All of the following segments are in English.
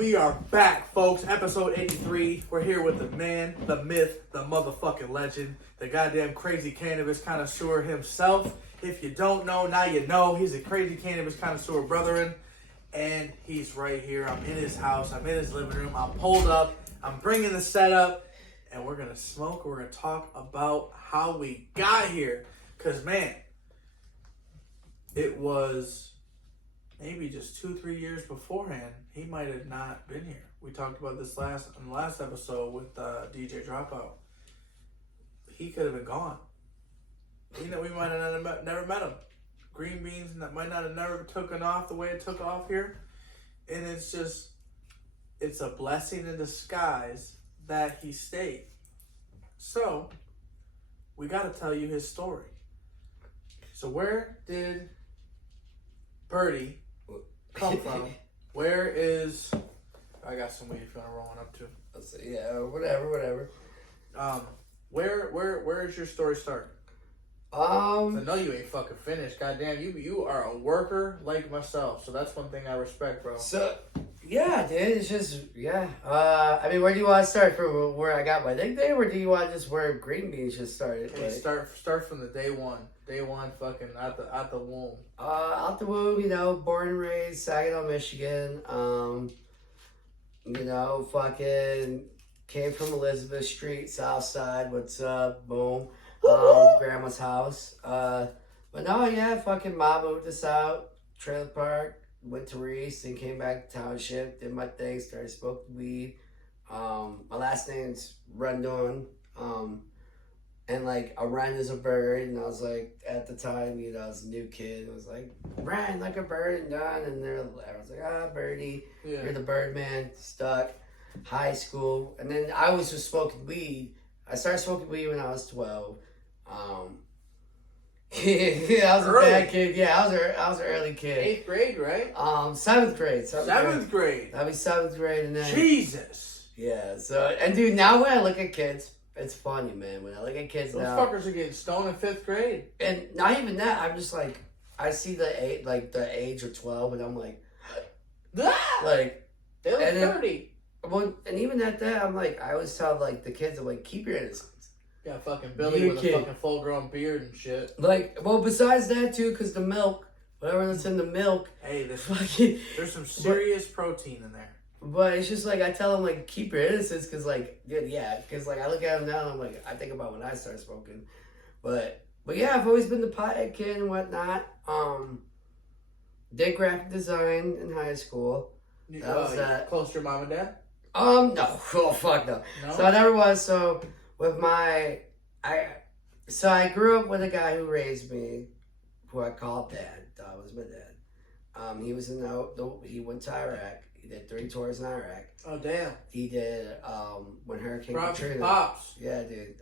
we are back, folks. Episode 83. We're here with the man, the myth, the motherfucking legend, the goddamn crazy cannabis connoisseur himself. If you don't know, now you know. He's a crazy cannabis connoisseur, brethren. And he's right here. I'm in his house. I'm in his living room. I'm pulled up. I'm bringing the setup. And we're going to smoke. We're going to talk about how we got here. Because, man, it was maybe just 2-3 years beforehand. He might have not been here. We talked about this in the last episode with DJ Dropout. He could have been gone. You know, we might have never met him. Green beans might not have never taken off the way it took off here. And it's a blessing in disguise that he stayed. So, we got to tell you his story. So where did Birdie come from? Where is... I got some weed if you want to roll one up too. Let's see, yeah, whatever. Where is your story start? I know you ain't fucking finished. Goddamn, you are a worker like myself. So that's one thing I respect, bro. So, yeah, dude, it's just, yeah. I mean, where do you want to start? From where I got my nickname, or do you want just where Green Beans just started? Hey, start from the day one. Day one, fucking out the womb. Out the womb, you know, born and raised, Saginaw, Michigan. You know, fucking came from Elizabeth Street, South Side. What's up? Boom. Grandma's house. But no, yeah, fucking mom moved us out. Trailer park, went to Reese, and came back to township, did my thing, started smoking weed. My last name's Rendon. And like a wren is a bird, and I was like, at the time, you know, I was a new kid. It was like, wren like a bird and done, and I was like, Birdie, yeah. You're the bird man, stuck. High school, and then I was just smoking weed. I started smoking weed when I was 12. Yeah, I was early. A bad kid. Yeah, I was an early kid. 8th grade, right? 7th grade. 7th grade. That'd be 7th grade, and then Jesus. Yeah. So, and dude, now when I look at kids, it's funny, man. When I look at kids those now, fuckers are getting stoned in 5th grade. And not even that. I'm just like, I see the age of 12, and I'm like, like they look 30. Well, and even at that, I'm like, I always tell like the kids, I'm like, keep your innocence. Yeah, fucking Billy with a fucking full-grown beard and shit. Like, well, besides that too, because the milk, whatever that's in the milk, hey, there's some serious protein in there. But it's just like I tell them like, keep your innocence, because like, yeah, because like I look at them now, and I'm like, I think about when I started smoking, but yeah, I've always been the pothead kid and whatnot. Did graphic design in high school. That was that. Close to your mom and dad? No. Oh, fuck no. So I never was. So with I grew up with a guy who raised me, who I called dad. That was my dad. He was he went to Iraq. He did 3 tours in Iraq. Oh, damn. He did, when Hurricane Katrina. Pops. Yeah, dude.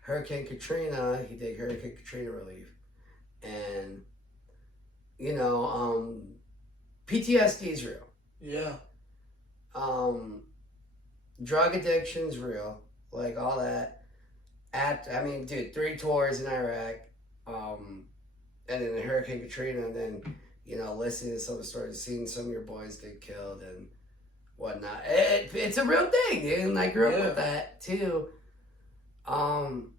Hurricane Katrina, he did Hurricane Katrina relief. And, you know, PTSD is real. Yeah. Drug addiction's real, like all that. I mean, dude, 3 tours in Iraq, and then the Hurricane Katrina, and then, you know, listening to some of the stories, seeing some of your boys get killed and whatnot. It's a real thing, dude, and I grew up with that too, and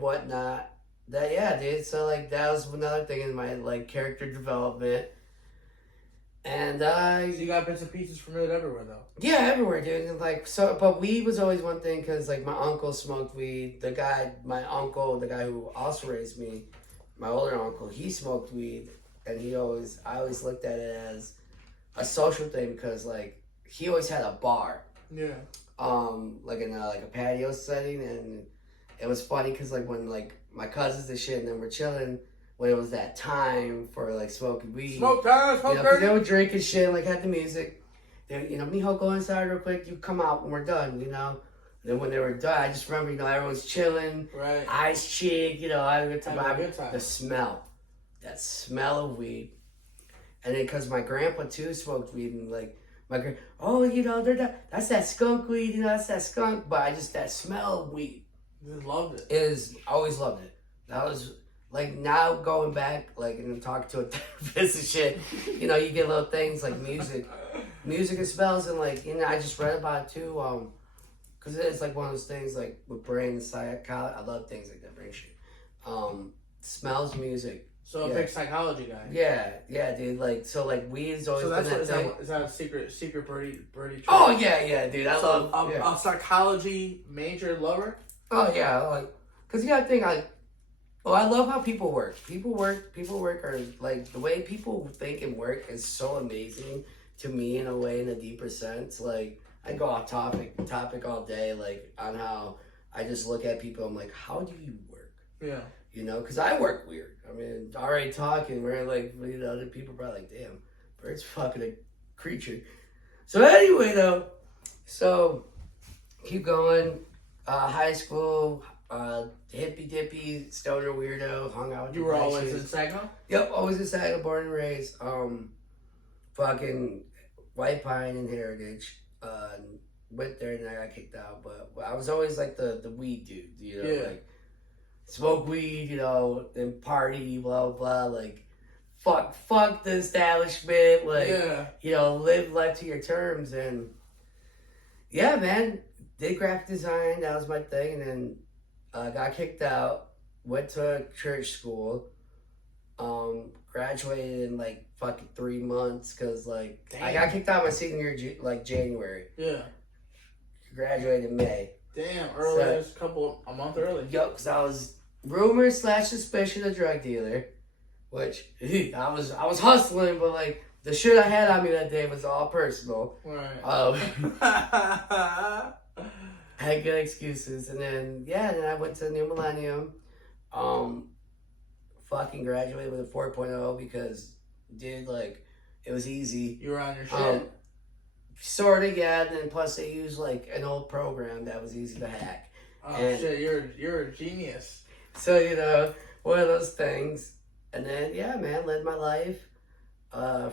whatnot. Dude. So like that was another thing in my like character development. And so you got bits and pieces from it everywhere, though. Yeah, everywhere, dude. And like but weed was always one thing, because like my uncle smoked weed. The guy who also raised me, my older uncle, he smoked weed, and I always looked at it as a social thing, because like he always had a bar. Yeah. Like in a patio setting, and it was funny because like when like my cousins and shit, and then we're chilling. When it was that time for like smoking weed, smoke time, smoke dirty. They were drinking shit, and, like had the music. They, you know, Mijo, go inside real quick. You come out when we're done, you know. And then when they were done, I just remember, you know, everyone's chilling, right? Eyes cheek, you know, having a good time. The smell, that smell of weed, and then because my grandpa too smoked weed, and like you know, that's that skunk weed, you know, that's that skunk. But that smell of weed, just loved it. Always loved it. That was. Like now going back, like and talking to a therapist and shit, you know, you get little things like music. music and smells, and like, you know, I just read about it too. Cause it's like one of those things like with brain and psychology. I love things like that, brain shit. Smells, music. So a big psychology guy. Yeah, dude. Like, so like weed's always So that's been what that thing. is that a secret birdie trait? Oh yeah, dude. I love a psychology major lover. Oh yeah, like, cause you gotta think I love how people work. People work are like the way people think and work is so amazing to me in a way, in a deeper sense. Like I go off topic all day, like on how I just look at people. I'm like, how do you work? Yeah. You know, because I work weird. I mean, already talking, we're like, you know, other people are probably like, damn, Bird's fucking a creature. So anyway, though, so keep going. High school, hippy dippy, stoner weirdo, hung out with You were always in Saginaw? Yep, always in Saginaw, born and raised. Fucking White Pine and Heritage. Went there and I got kicked out, but I was always like the weed dude, you know, like smoke weed, you know, and party, blah blah, like fuck the establishment, like you know, live life to your terms. And yeah, man, did graphic design, that was my thing, and then got kicked out, went to a church school, graduated in like fucking 3 months, cause like I got kicked out my senior year, like January. Yeah. Graduated in May. Damn, early, a month early. Yup, cause I was rumored / suspicion a drug dealer, which I was hustling, but like the shit I had on me that day was all personal. Right. I had good excuses, and then then I went to New Millennium. Fucking graduated with a 4.0 because, dude, like it was easy. You were on your shit. Sort of, yeah. And then plus they used like an old program that was easy to hack. Oh shit, you're a genius. So you know, one of those things. And then man, led my life.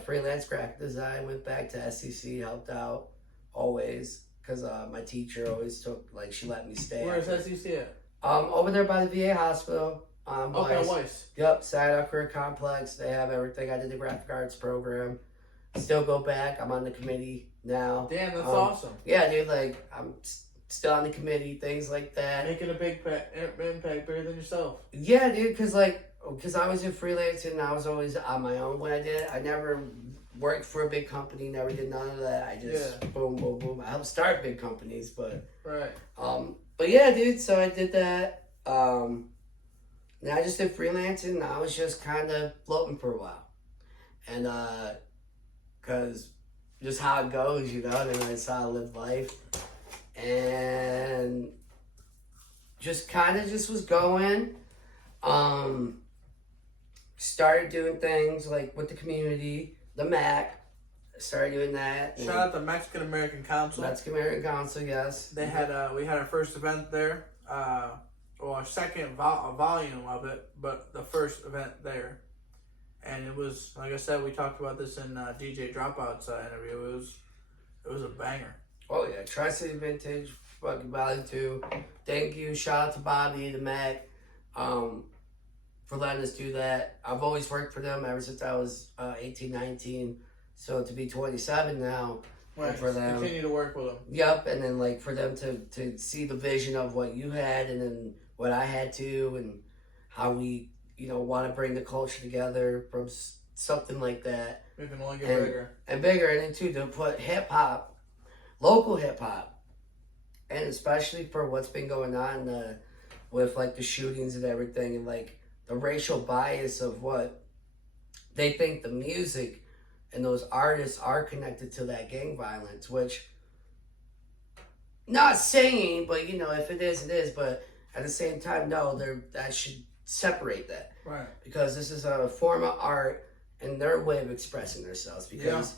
Freelance graphic design. Went back to SCC, helped out always because my teacher always took she let me stay. Where's SCC at? Over there by the VA hospital. Weiss. Yep, Saginaw Career Complex. They have everything. I did the graphic arts program. Still go back. I'm on the committee now. Damn, that's awesome. Yeah, dude. Like I'm still on the committee. Things like that. Making a big impact, bigger than yourself. Yeah, dude. Cause I was in freelancing and I was always on my own when I did it. I never worked for a big company. Never did none of that. I just boom, boom, boom. I helped start big companies, but right. But yeah, dude. So I did that. And I just did freelancing. And I was just kind of floating for a while, and cause just how it goes, you know. Then I saw how I live life, and just kind of just was going. Started doing things like with the community, the MAC. Started doing that. Shout out to Mexican American Council. Mexican American Council, yes. They had we had our first event there. Our second volume of it, but the first event there. And it was, like I said, we talked about this in DJ Dropout's interview. It was a banger. Oh yeah, Tri-City Vintage, fucking Volume 2. Thank you, shout out to Bobby, the Mac, for letting us do that. I've always worked for them ever since I was 18, 19. So to be 27 now, right, for them. Continue to work with them. Yep, and then like for them to see the vision of what you had and then what I had to, and how we, you know, want to bring the culture together from something like that. We can only get bigger. And bigger, and then too, to put hip-hop, local hip-hop, and especially for what's been going on with like the shootings and everything, and like the racial bias of what they think the music and those artists are connected to that gang violence, which, not saying, but you know, if it is, it is, but at the same time, no, that should separate that. Right. Because this is a form of art and their way of expressing themselves. Because,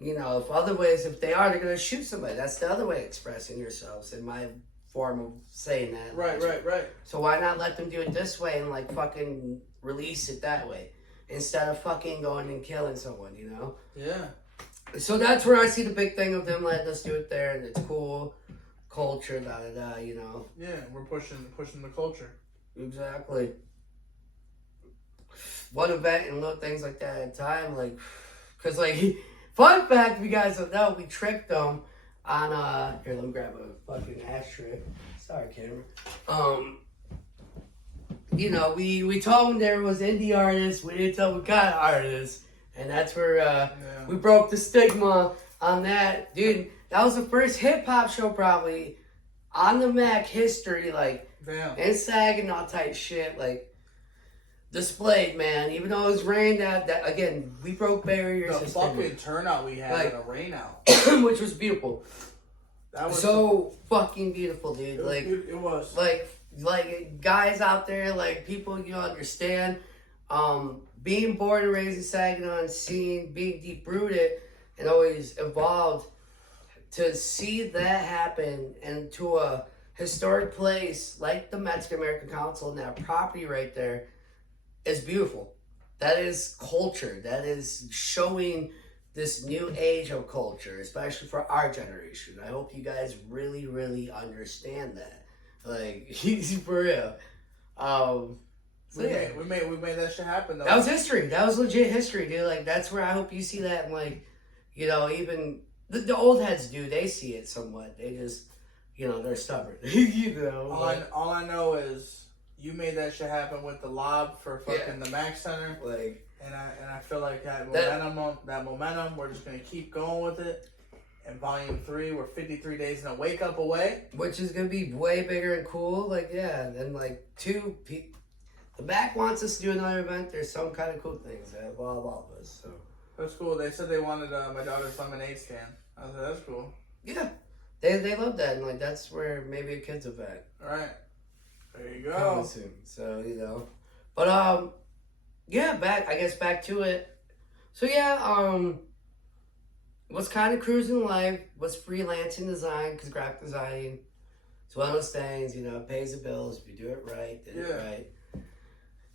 you know, if they are, they're going to shoot somebody. That's the other way of expressing yourselves, in my form of saying that. Right. So why not let them do it this way and like fucking release it that way, instead of fucking going and killing someone, you know? Yeah. So that's where I see the big thing of them letting us do it there, and it's cool. Culture, you know. Yeah, we're pushing the culture. Exactly. One event and little things like that at a time, like, cause like Fun fact, if you guys don't know, we tricked them on here, let me grab a fucking ashtray. Sorry, camera. You know, we told them there was indie artists, we didn't tell them what kind of artists. And that's where we broke the stigma on that. Dude, that was the first hip hop show probably on the Mac history, like in Saginaw type shit, like displayed, man. Even though it was rained out, that again, we broke barriers. The fucking turnout we had like, in a rain out. Which was beautiful. That was so fucking beautiful, dude. It was. Like guys out there, like people you understand. Being born and raised in Saginaw and being deep rooted and always evolved, to see that happen and to a historic place like the Mexican American Council and that property right there is beautiful. That is culture. That is showing this new age of culture, especially for our generation. I hope you guys really, really understand that. Like, for real. So we made that shit happen though. That was history. That was legit history, dude. Like, that's where I hope you see that. And like, you know, even the old heads do. They see it somewhat. They just, you know, they're stubborn. You know. All I know is you made that shit happen with the lob for fucking the Mac Center. Like, and I feel like that momentum, we're just gonna keep going with it. And Volume 3, we're 53 days in a wake up away, which is gonna be way bigger and cool. Like, yeah, and then like the back wants us to do another event. There's some kind of cool things that involve all of us. So that's cool. They said they wanted my daughter's lemonade stand. I was like, that's cool. Yeah, they love that, and like that's where maybe a kid's event. All right, there you go. Coming soon. So you know, but yeah, back to it. So yeah, was kind of cruising life. Was freelancing design because graphic designing. It's one of those things, you know, it pays the bills if you do it right. Did it right.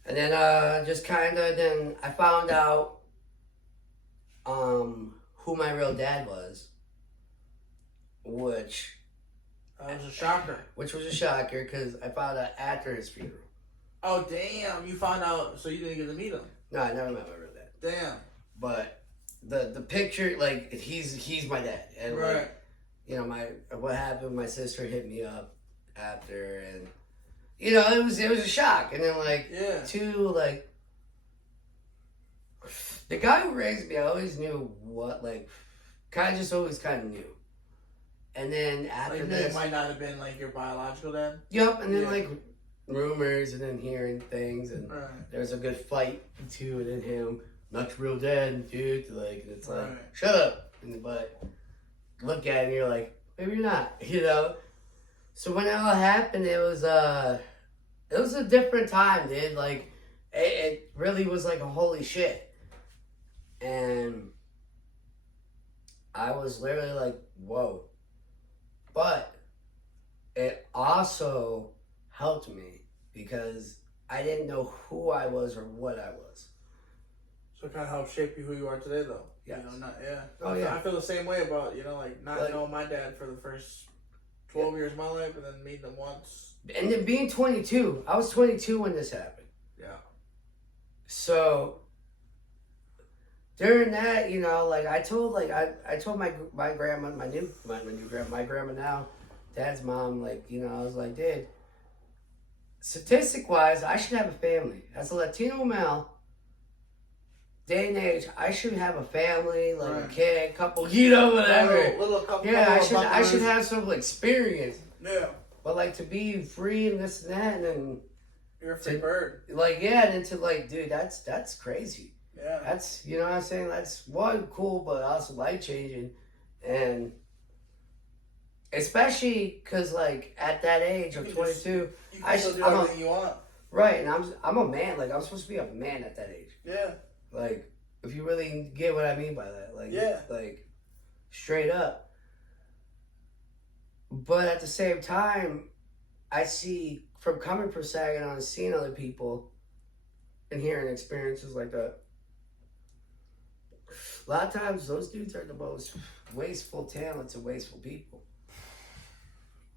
And then just kind of then I found out who my real dad was, which was a shocker. Which was a shocker because I found out after his funeral. Oh damn! You found out, so you didn't get to meet him. No, I never met my real dad. Damn. But the picture, like he's my dad, and right. Like, you know what happened. My sister hit me up after, and you know it was a shock, and then like like the guy who raised me, I always knew what always kind of knew. And then after this, it might not have been like your biological dad. Yep, and then like rumors, and then hearing things, and right. There was a good fight between and him. Not your real dad, dude. Like, and it's like, shut up. But look at it, and you're like, maybe you're not, you know. So when it all happened, it was a different time, dude. Like, it really was like a holy shit, and I was literally like, whoa. But it also helped me because I didn't know who I was or what I was. So it kind of helped shape you who you are today, though. Yes. You know, I feel the same way about, you know, like not knowing my dad for the first 12 years of my life and then meeting him once. And then being 22. I was 22 when this happened. Yeah. So during that, you know, like I told my grandma, my grandma now, dad's mom, like, you know, I was like, dude, statistic wise, I should have a family. As a Latino male, day and age, I should have a family, like a kid, couple, you know, whatever. Little couple. Yeah, I should have some experience. Yeah. But like to be free and this and that, and then you're a free bird. Like and then to like, dude, that's crazy. Yeah. That's, you know what I'm saying? That's one cool, but also life changing, and especially because like at that age of 22, I should do everything you want. Right, and I'm a man. Like I'm supposed to be a man at that age. Yeah. Like, if you really get what I mean by that. Like, like, straight up. But at the same time, I see, from coming from Saginaw and seeing other people and hearing experiences like that, a lot of times those dudes are the most wasteful talents and wasteful people.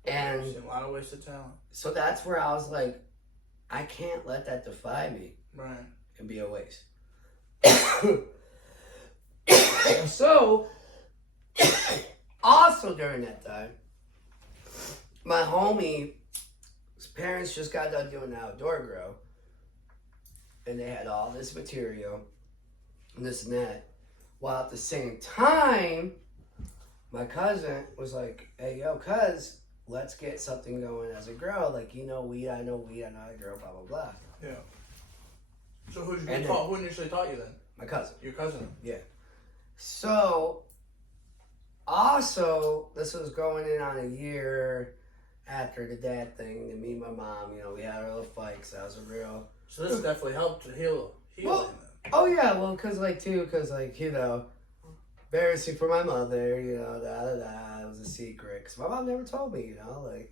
And a lot of wasted talent. So that's where I was like, I can't let that define me. Right. And be a waste. So, also during that time, my homie's parents just got done doing the outdoor grow. And they had all this material and this and that. While at the same time, my cousin was like, hey, yo, cuz, let's get something going as a grow. Like, you know weed, I know weed, I know a girl, blah, blah, blah. Yeah. So who initially taught you then? My cousin. Your cousin? Yeah. So, also, this was going in on a year after the dad thing. And me and my mom, you know, we had our little fight because that was a real... So this definitely helped to heal well, him. Oh, yeah. Well, because, you know, embarrassing for my mother, you know, it was a secret. Because my mom never told me, you know, like...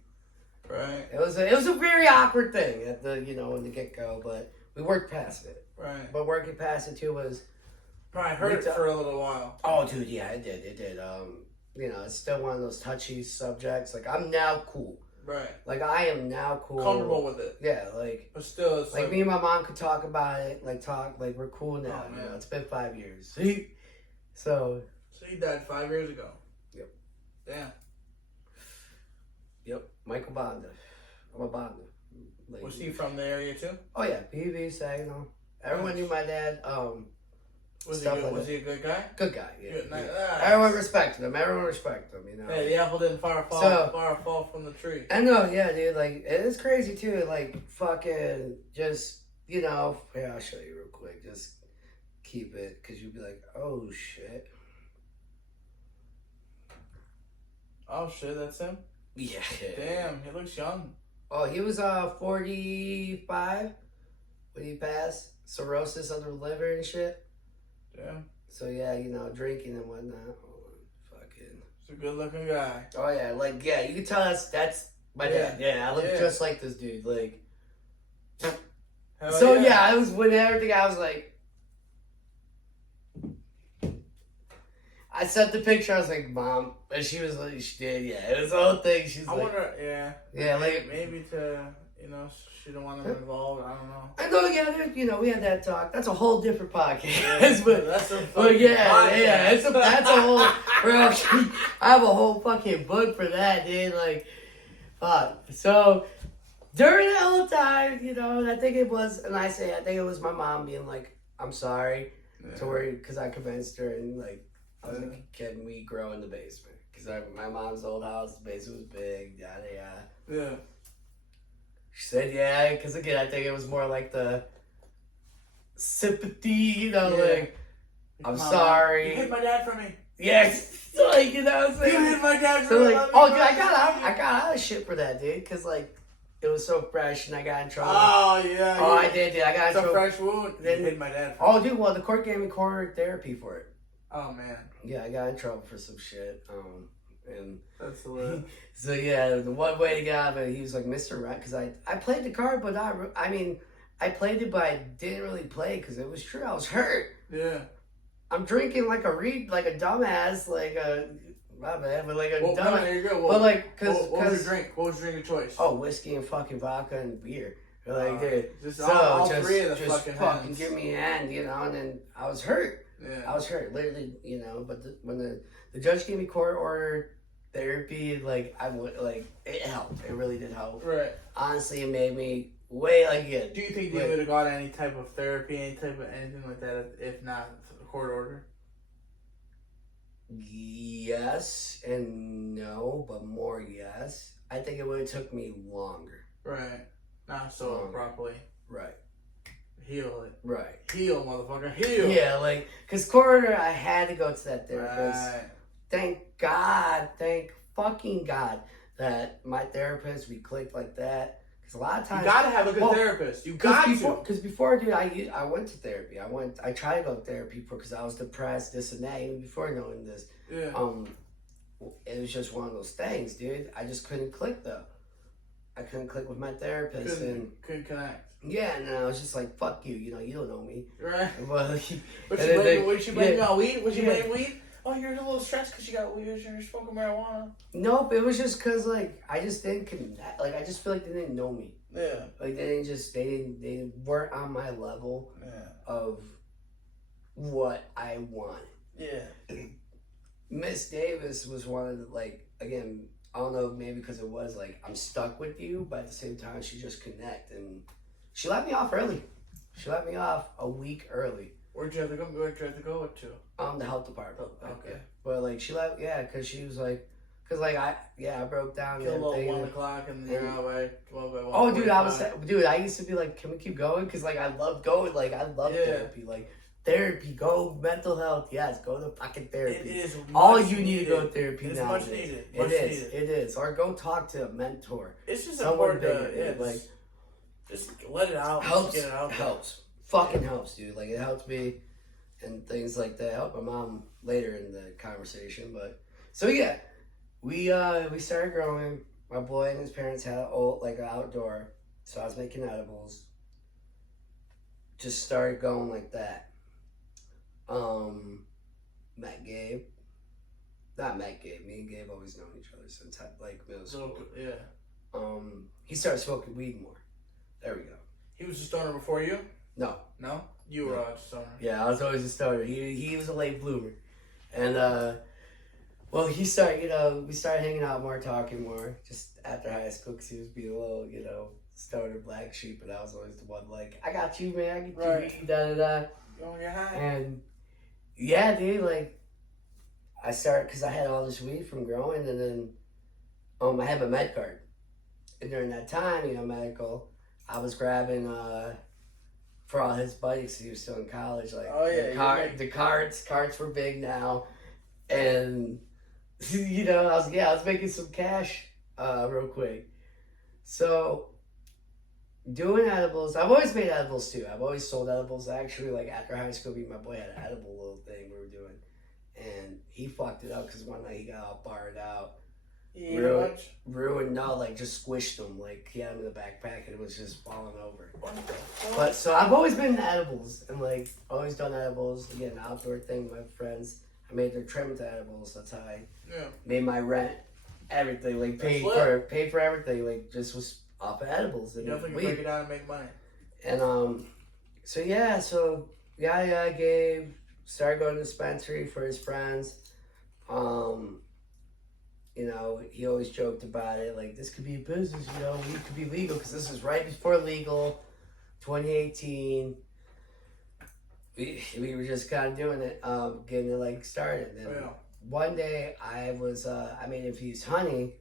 Right. It was a very awkward thing at the, you know, in the get-go, but we worked past it. Right. But working past it, too, was... Probably hurt for a little while. Oh, dude, yeah, it did. You know, it's still one of those touchy subjects. Like, I'm now cool. Right. Like, I am now cool. Comfortable with it. Yeah, like... But still, it's like... me and my mom could talk about it, like, we're cool now. Oh, you man. know, it's been 5 years. So he died 5 years ago. Yep. Damn. Yep. Michael Bonda. I'm a Bonda. Like, Was he from the area, too? Oh, yeah. BB, Saginaw. Everyone knew my dad. Was he a good guy? Good guy, yeah. Good, nice. Everyone respected him, you know. Hey, the apple didn't far fall from the tree. I know, yeah, dude, like, it is crazy, too, like, fucking, just, you know, here, I'll show you real quick, just keep it, because you'll be like, oh, shit. Oh, shit, that's him? Yeah. Damn, he looks young. Oh, he was, 45 when he passed, cirrhosis of the liver and shit. Damn. So, yeah, you know, drinking and whatnot. Hold on, fucking. He's a good-looking guy. Oh, yeah, like, yeah, you can tell that's my dad. Yeah, I look just like this dude, like. Hell so, yeah, I was, when everything, I was like. I sent the picture, I was like, Mom. And she was like, she did, yeah, it was the whole thing. She's I wonder, yeah. Yeah, like. Maybe to, you know, she didn't want him involved, I don't know. I know, yeah, you know, we had that talk. That's a whole different podcast. Yeah, but that's a that's a whole, bro, I have a whole fucking book for that, dude, like, fuck. So, during that whole time, you know, I think it was my mom being like, I'm sorry, to where, because I convinced her, and, like, I was like, can we grow in the basement? Because my mom's old house, the basement was big, yada, yada. Yeah. She said, yeah, because again, I think it was more like the sympathy, you know, like, I'm sorry. You hit my dad for me. Yes. Like, you know what I'm saying? You hit my dad for so, me. like, oh, dude, I got out of shit for that, dude, because, like, it was so fresh and I got in trouble. Oh, yeah. Oh, I did, dude. I got in trouble. It's a fresh wound. You hit my dad for Oh, dude, well, the court gave me court therapy for it. Oh, man. Yeah, I got in trouble for some shit. And that's hilarious. So yeah, the one way to get out of it, he was like, Mr. Rendon, because I played the card, but I played it, but I didn't really play because it was true. I was hurt. Yeah. I'm drinking like a dumbass, like a, my bad, but like a dumbass. No, there you go. Well, but like, what was your drink? What was your drink of choice? Oh, whiskey and fucking vodka and beer. Like, dude. Just all three of the just fucking give me a hand, you know, and then I was hurt. Yeah. I was hurt, literally, you know, but when the judge gave me court order therapy, like, it helped. It really did help. Right. Honestly, it made me way, like, good. Do you think you would have got any type of therapy, anything like that, if not a court order? Yes and no, but more yes. I think it would have took me longer. Right. Not so properly. Right. Heal it. Right. Heal, motherfucker. Heal. Yeah, like, because court order, I had to go to that therapist. Right. Thank fucking God that my therapist, we clicked like that. Because a lot of times... You gotta have a good therapist. You got to. Because before, dude, I went to therapy. I tried to go to therapy because I was depressed, this and that, even before knowing this. Yeah. It was just one of those things, dude. I just couldn't click, though. I couldn't click with my therapist. Couldn't connect. Yeah, and I was just like, fuck you, you know, you don't know me. Right. But she blame you on weed? Was she blame weed? Oh, you're a little stressed because you got weed, you're smoking marijuana. Nope, it was just because, like, I just didn't connect. Like, I just feel like they didn't know me. Yeah. Like, they weren't on my level of what I wanted. Yeah. Miss Davis was one of the, like, again, I don't know, maybe because it was like, I'm stuck with you, but at the same time, she just connect. And she let me off early. She let me off a week early. Where'd you have to go? Where'd you have to go to? The health department. Okay. Yeah. But like, she let, yeah, because she was like, because like, I broke down. Kill a little 1 o'clock and you're out by 12 by 1. Oh, dude, I used to be like, can we keep going? Because like, I love going. Like, I love therapy. Like, therapy, go mental health. Yes, go to fucking therapy. It is all you need to go to therapy now. It's nowadays. much needed. It is. Or go talk to a mentor. It's just someone important bigger, to, like, just let it out. Helps. Get it out. Helps. Fucking helps, dude. Like, it helps me and things like that. Help my mom later in the conversation. But so yeah, we started growing. My boy and his parents had an outdoor, so I was making edibles. Just started going like that. Met Gabe. Not met Gabe. Me and Gabe always known each other since like middle school. Yeah. He started smoking weed more. There we go. He was a stoner before you? No. No? You were a stoner. Yeah, I was always a stoner. He was a late bloomer. And well, he started, we started hanging out more, talking more, just after high school, because he was being a little, stoner black sheep, and I was always the one like, I got you, man, I get you, weed, da-da-da. You on your high? And, yeah, dude, like, I started, because I had all this weed from growing, and then, I had my med card. And during that time, medical, I was grabbing, for all his buddies, he was still in college, like, the cards were big now, and, I was making some cash, real quick. So, doing edibles, I've always made edibles too. I've always sold edibles. Actually, like after high school, me and my boy had an edible little thing we were doing. And he fucked it up because one night he got all barred out. Ruined, no, like just squished him. Like he had him in the backpack and it was just falling over. But so I've always been into edibles and like always done edibles. Again, outdoor thing with my friends. I made their trim with edibles. That's how I made my rent, everything. Like paid for everything. Like just was off of edibles. And you definitely break it down and make money. And Gabe started going to dispensary for his friends. He always joked about it, like this could be a business, weed could be legal, because this is right before legal, 2018. We were just kind of doing it, getting it like started. And one day I made infused honey,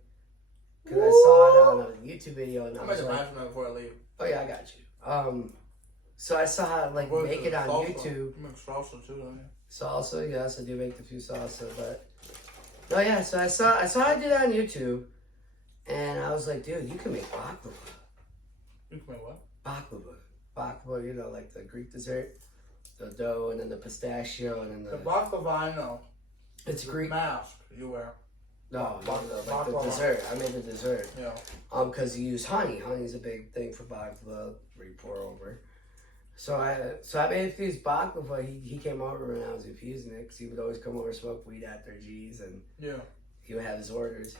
because I saw it on a YouTube video, and I was like, before I leave. Oh yeah, I got you. So I saw how to like make it on YouTube. You make salsa too, don't you? Salsa, yes, I do make the few salsa, but no, yeah. So I saw how to do that on YouTube, and I was like, dude, you can make baklava. You can make what? Baklava, like the Greek dessert, the dough, and then the pistachio, and then the baklava. I know. It's Greek mask you wear. No, like the dessert. I made the dessert. Yeah. Because you use honey. Honey's a big thing for baklava. Where you pour over. So I made infused baklava. He came over when I was infusing it, because he would always come over, smoke weed at their G's, and he would have his orders.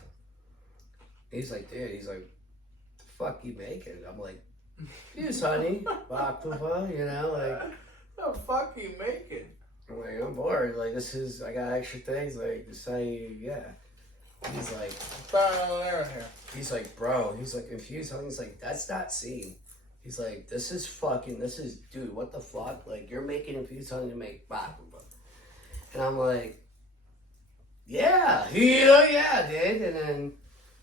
He's like, dude, the fuck you making? I'm like, infused honey, baklava, like. The fuck you making? I'm like, I'm bored. Like, I got extra things. Like, this how He's like, he's like, bro, infused honey. He's like, that's not seen. He's like, this is, dude, what the fuck? Like, you're making infused honey to make baklava. And I'm like, yeah, yeah, dude. And then.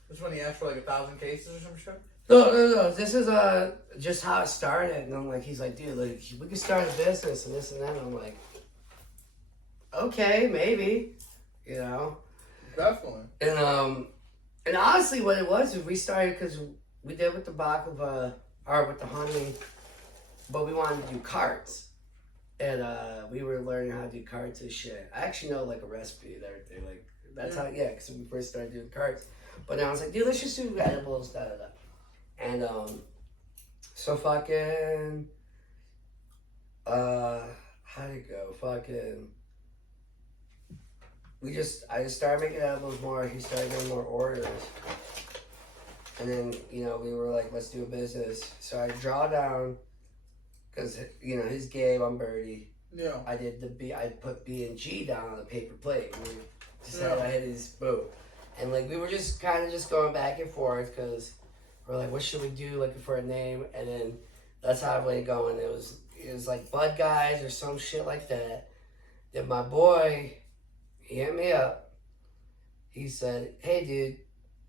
This is when he asked for like 1,000 cases or some shit? No. This is just how it started. And I'm like, he's like, dude, like, we could start a business and this and that. And I'm like, okay, maybe, Definitely. And honestly, what it was is we started because we did with the baklava or with the honey, but we wanted to do carts, and we were learning how to do carts and shit. I actually know like a recipe and everything. Like that's how, because we first started doing carts. But then I was like, dude, let's just do edibles, da da da. And so fucking how'd it go? Fucking. I just started making edibles more. He started getting more orders. And then, we were like, let's do a business. So I draw down, because, his Gabe, I'm Birdie. Yeah. I put B and G down on the paper plate. Just had I hit his boom. And like we were just kind of just going back and forth because we're like, what should we do, looking for a name, and then that's how it went going. It was like Bud Guys or some shit like that. Then my boy, he hit me up. He said, "Hey dude,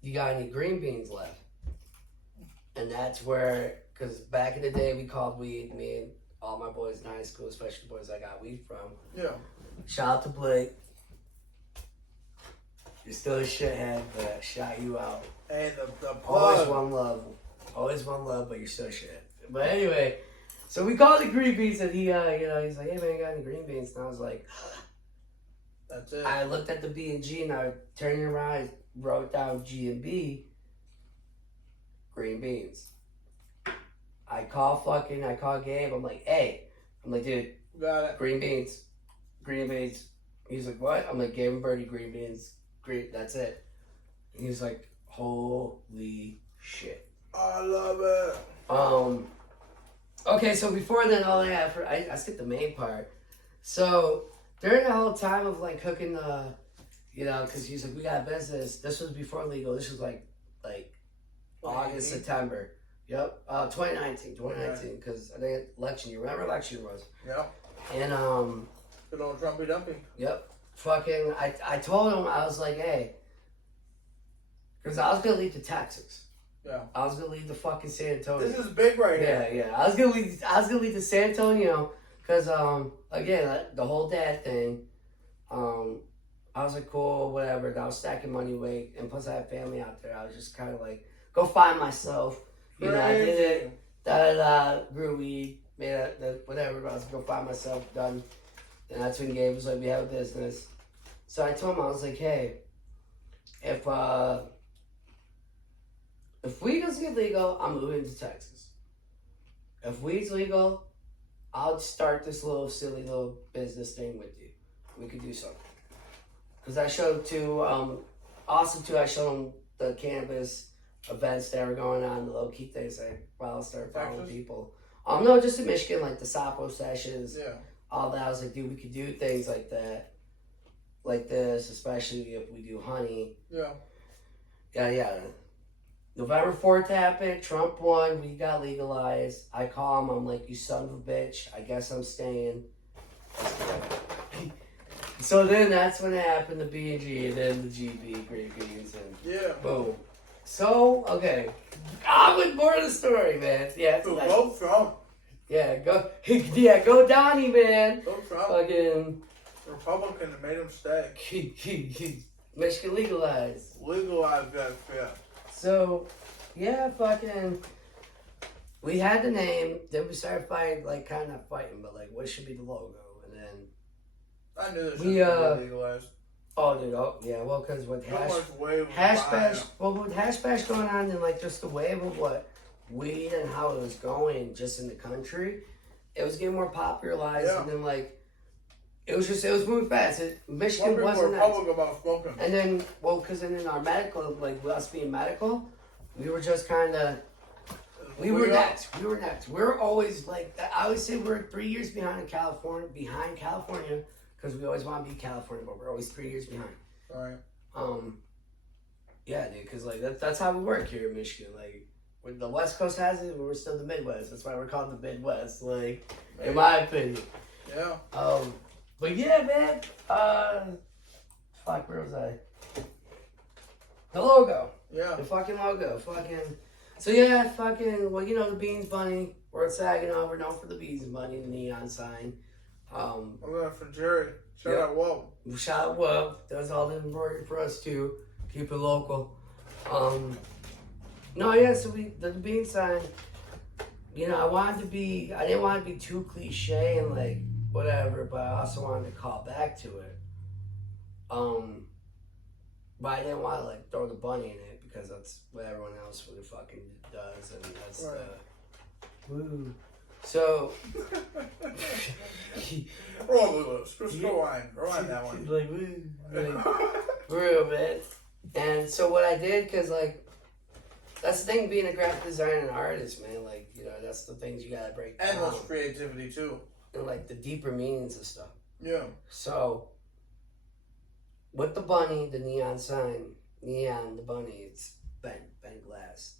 you got any green beans left?" And that's where, because back in the day we called weed, me and all my boys in high school, especially the boys I got weed from. Yeah. Shout out to Blake. You're still a shithead, but I shot you out. And the Always plug. one love. Always one love, but you're still shit. But anyway, so we called the green beans and he, he's like, "Hey man, you got any green beans?" And I was like, That's it. I looked at the B and G and I turned around, I wrote down G and B, green beans. I call Gabe. I'm like, "Hey," I'm like, "Dude, Got it. green beans. He's like, "What?" I'm like, "Gave him Birdie green beans. Green, that's it." And he's like, "Holy shit." I love it. Okay, so before then, I skipped the main part. So during the whole time of like cooking the, because he's like, "We got business." This was before legal. This was like August, September. Yep, 2019, because I think election year. Remember election year was. Yep. And Good old Trumpy Dumpy. Yep. Fucking, I told him, I was like, "Hey," because I was gonna leave to Texas. Yeah. I was gonna leave to fucking San Antonio. This is big right here. Yeah. I was gonna leave to San Antonio because again the whole dad thing. I was like, cool, whatever. I was stacking money away, and plus I had family out there. I was just kind of like, go find myself. You know, I did it. Grew weed, made whatever. I was gonna go find myself, done. And that's when Gabe was like, "We have a business." So I told him, I was like, "Hey, if weed doesn't get legal, I'm moving to Texas. If weed's legal, I'll start this little silly little business thing with you. We could do something." Because I showed I showed him the cannabis events that were going on, the low key things. I'll start following Texas? people. No, just in Michigan, like the Sapo sessions, Yeah. all that. I was like, dude, we could do things like that, like this, especially if we do honey. Yeah. Yeah. November 4th happened, Trump won, we got legalized. I call him, I'm like, "You son of a bitch, I guess I'm staying." So then that's when it happened, the B&G, and then the GB, Great Beans, and Yeah. boom. So, okay. With more of the story, man. Yeah, So go Trump. go Donnie, man. Go Trump. Fucking Republican that made him stay. Michigan legalized. Legalized that shit. So, yeah, fucking, we had the name, then we started fighting, but like, what should be the logo? And then, I knew this We, shit was legalized. well, because with with Hash Bash going on, and like just the wave of what weed and how it was going just in the country, it was getting more popularized, and then like, it was moving fast. Michigan wasn't next. public about smoking. And then, because then in our medical, like us being medical, we were just kind of, we were next. We're always like, I always say we're 3 years behind California, because we always want to be California, but we're always 3 years behind. Right. Yeah, dude, because like that's how we work here in Michigan. Like, when the West Coast has it, we're still the Midwest. That's why we're called the Midwest. Like, in my opinion. Yeah. But yeah, man. Where was I? The logo. Yeah. The fucking logo. So yeah, well, the Beans Bunny. We're at Saginaw. We're known for the Beans Bunny, the neon sign. I'm going for Jerry. Shout out Whoa. Shout out Whoa. Does all the embroidery for us too. Keep it local. So the Bean sign. I didn't want to be too cliche and like whatever, but I also wanted to call back to it. But I didn't want to like throw the bunny in it because that's what everyone else would fucking does, and that's woo. So Just rewind that one. like woo, like real man. And so what I did, because like that's the thing, being a graphic designer and artist, man. Like that's the things you gotta break down. Endless creativity too. And like the deeper meanings of stuff. Yeah. So with the bunny, the neon sign, the bunny, it's bent glass,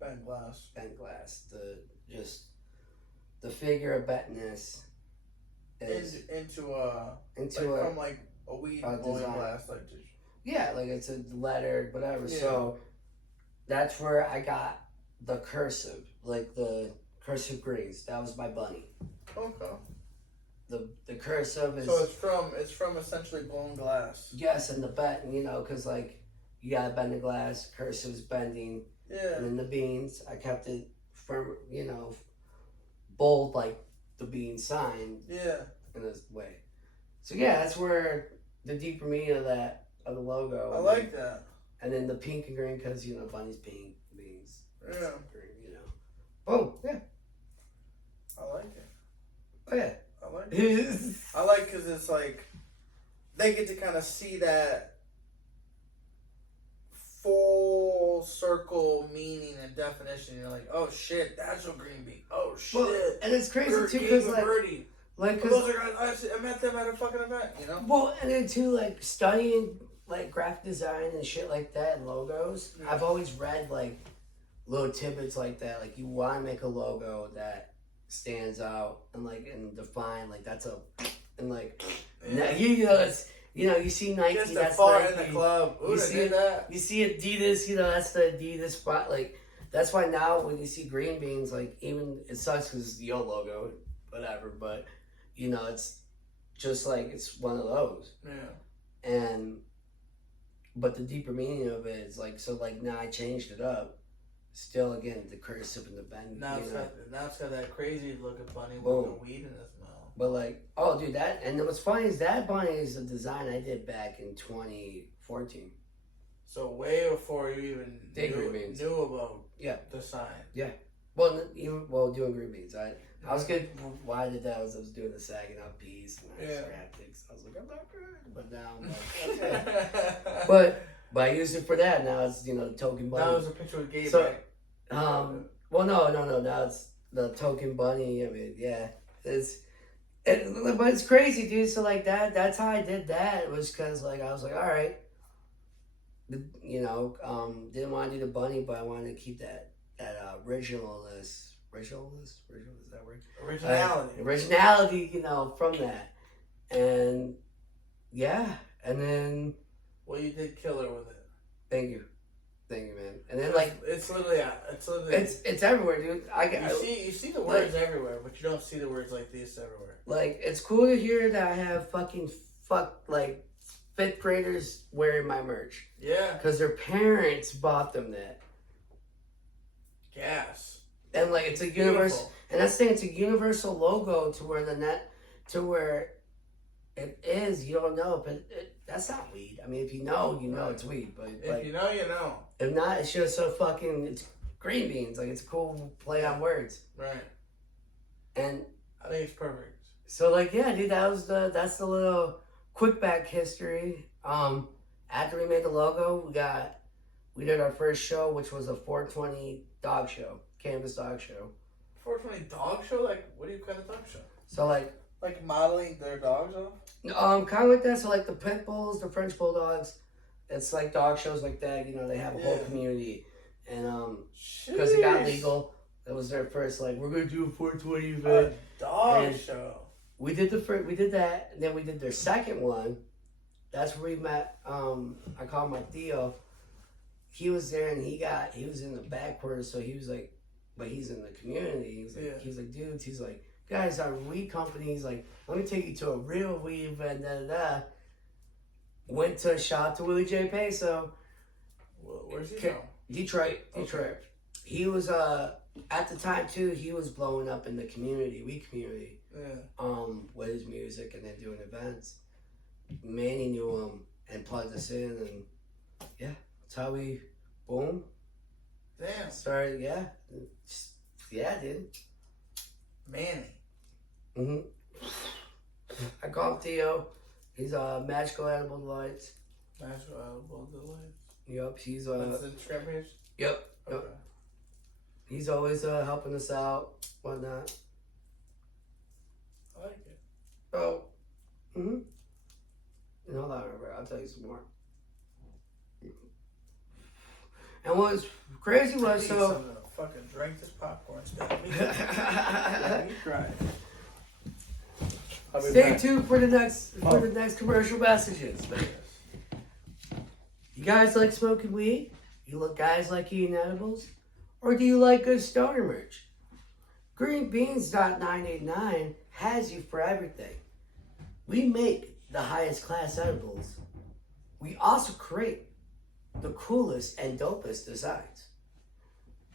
Bent glass. The figure of bentness is into from like a weed blowing glass, like yeah, like it's a letter, whatever. Yeah. So that's where I got the cursive, like the cursive greens. That was my bunny. Okay. The cursive is. So it's from essentially blown glass. Yes, and the bend, because like you gotta bend the glass. Cursive's bending. Yeah. And then the beans, I kept it firm, bold like the bean sign. Yeah. In this way. So yeah, that's where the deeper meaning of the logo. I like that. And then the pink and green, because bunny's pink, beans. Yeah. Green, Boom. Yeah. I like it. Oh yeah. I like it. I like because it's like they get to kind of see that full circle meaning and definition. You're like, oh shit, that's a green bean. Oh shit. Well, and it's crazy too because Birdie. Like, those are guys I met them at a fucking event, Well, and then too, like studying like graphic design and shit like that and logos. Yeah. I've always read like little tidbits like that. Like you want to make a logo that stands out and define like that's a and like it's you see Nike, just that's far Nike. In the club. Ooh, you see Adidas, that's the Adidas spot. Like that's why now when you see green beans, like even it sucks because it's the old logo, whatever. But it's just like it's one of those. Yeah. But the deeper meaning of it is like so. Like now I changed it up. Still, again, the cursive and the bend. Now it's got that crazy looking bunny with the weed in his mouth. But like, oh, dude, and what's funny is that bunny is a design I did back in 2014. So way before you even knew about the sign. Yeah. Well, doing green beans. I was good. Why I did that was I was doing the sagging up piece and I was like, I'm not good, but now I'm like, okay. but I used it for that. Now it's the token bunny. Now it's a picture of Gabe. So, right? Well, no. Now it's the token bunny. I mean, yeah, but it's crazy, dude. So like that's how I did that. It was because like I was like, all right, didn't want to do the bunny, but I wanted to keep that originalness. Originalness, is that word? Originality, from that, and yeah, and then. Well, you did killer with it. Thank you, man. And then like it's literally it's everywhere, dude. You see the words everywhere, but you don't see the words like this everywhere. Like it's cool to hear that I have like fifth graders wearing my merch. Yeah, because their parents bought them that. Gas. And like it's a universal, and that's the thing. It's a universal logo to where it is. You don't know, but that's not weed. I mean, if you know, it's weed. But if you know, you know. If not, it's just it's green beans. Like it's a cool play on words. Right. And I think it's perfect. So like yeah, dude, that's the little quick back history. After we made the logo, we did our first show, which was a 420 dog show, cannabis dog show. 420 dog show? Like what kind of dog show? So like modeling their dogs off? Kind of like that. So like the pit bulls, the French bulldogs, it's like dog shows like that. They have a whole community, and because it got legal, it was their first we're gonna do a 420 event. A dog show. We did that, and then we did their second one. That's where we met. I called my Theo. He was there, and he was in the back quarter, so he was like, but he's in the community. He's like, dudes. He's like, guys, our weed company. He's like, let me take you to a real weed event. Went to a shop to Willie J. Peso. Where's he from? Detroit. He was at the time too. He was blowing up in the weed community. Yeah. With his music and then doing events. Manny knew him and plugged us in, and yeah, that's how we boom. Damn. Started. Yeah, dude. Manny. I call him Theo. He's Magical Edible Delights. Magical Edible Delights. Yep, he's That's the Instagram page? Yep. Okay. He's always helping us out, whatnot. I like it. Oh. Hold on, Robert. I'll tell you some more. And what was crazy was I need so. something to fucking drink this popcorn stuff. Let me try it. Stay tuned for the next commercial messages. You guys like smoking weed? You look guys like eating edibles? Or do you like good stoner merch? Greenbeans.989 has you for everything. We make the highest class edibles. We also create the coolest and dopest designs.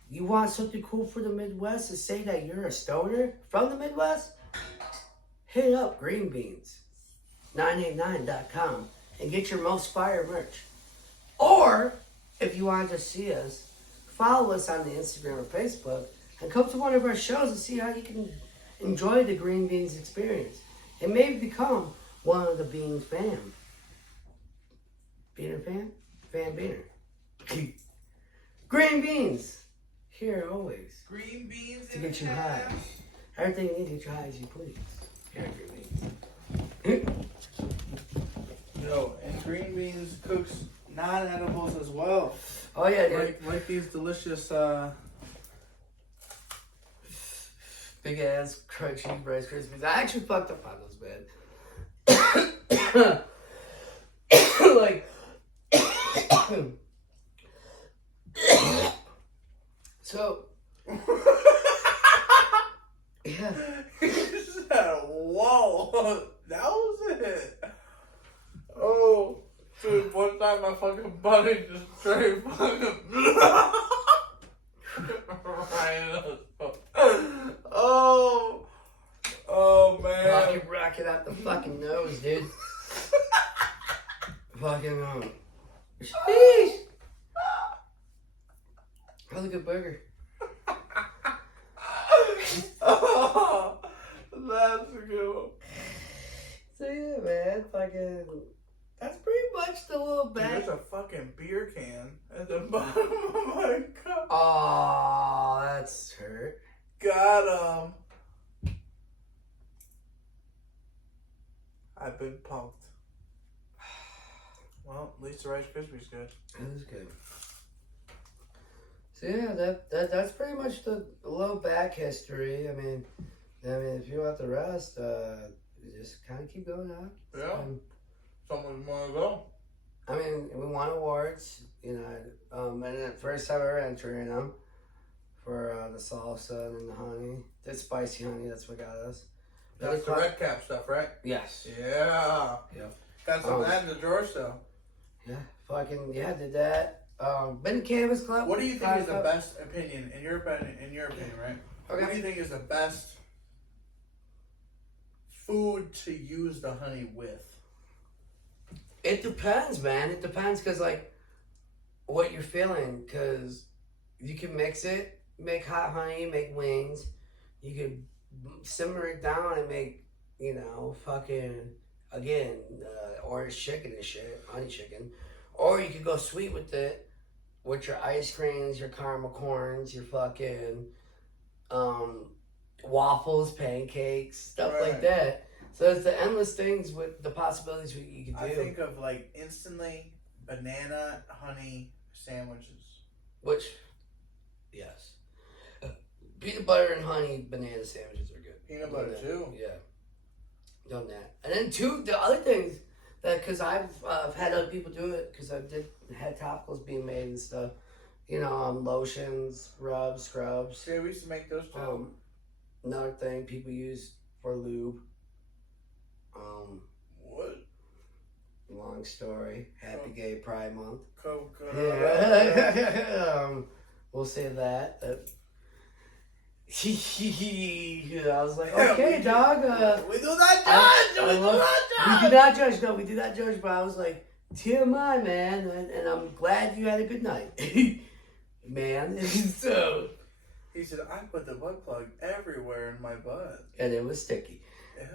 You want something cool for the Midwest to say that you're a stoner from the Midwest? Hit up greenbeans989.com and get your most fire merch. Or, if you want to see us, follow us on the Instagram or Facebook and come to one of our shows and see how you can enjoy the Green Beans experience and maybe become one of the Beans fam. Beaner fan? Fan Beaner. Green Beans. Here always. Green beans to get you high. Everything you need to get you high as you please. Here at Green Beans. Yo, and Green Beans cooks non-edibles as well. Oh yeah, dude. Like these delicious big ass crunchy Rice Krispies. I actually fucked up on those, man. Like so yeah. Whoa, that was it. Oh, dude, one time my fucking buddy just straight fucking oh man. Fucking rocking out the fucking nose, dude. Fucking sheesh. That was a good burger. Oh, that's good. So yeah, man, fucking. That's pretty much the little bag. There's a fucking beer can at the bottom of my cup. Oh, that's hurt. Got him. I've been punked. Well, at least the Rice Krispies good. That was good. So yeah, that's pretty much the little back history. I mean, if you want the rest, you just kind of keep going on. Yeah. Someone want to go. I mean, we won awards, you know, and the first time ever entering them for the salsa and the honey. The spicy honey, that's what got us. That's the red cap stuff, right? Yes. Yeah. Yep. Got some of that in the drawer still. Yeah, fucking, yeah, did that. Been to Cannabis Club. What do you think is the best opinion, in your opinion, right? Okay. What do you think is the best food to use the honey with? It depends, man. It depends because, like, what you're feeling. Because you can mix it, make hot honey, make wings. You can simmer it down and make, you know, fucking, again, orange chicken and shit, honey chicken. Or you could go sweet with it, with your ice creams, your caramel corns, your fucking waffles, pancakes, stuff like that. So it's the endless things with the possibilities you can do. I think of like instantly banana honey sandwiches. Which, yes. Peanut butter and honey banana sandwiches are good. Peanut butter too? Yeah. Done that. And then the other things that, because I've had other people do it, because I had topicals being made and stuff. You know, lotions, rubs, scrubs. Yeah, we used to make those too. Another thing people use for lube. What? Long story. Happy Gay Pride Month. Coconut. Yeah. We'll say that. I was like, okay, dog. We do not judge. We do not judge. No, we do not judge. But I was like, TMI, man, and I'm glad you had a good night, man. So he said, I put the butt plug everywhere in my butt, and it was sticky.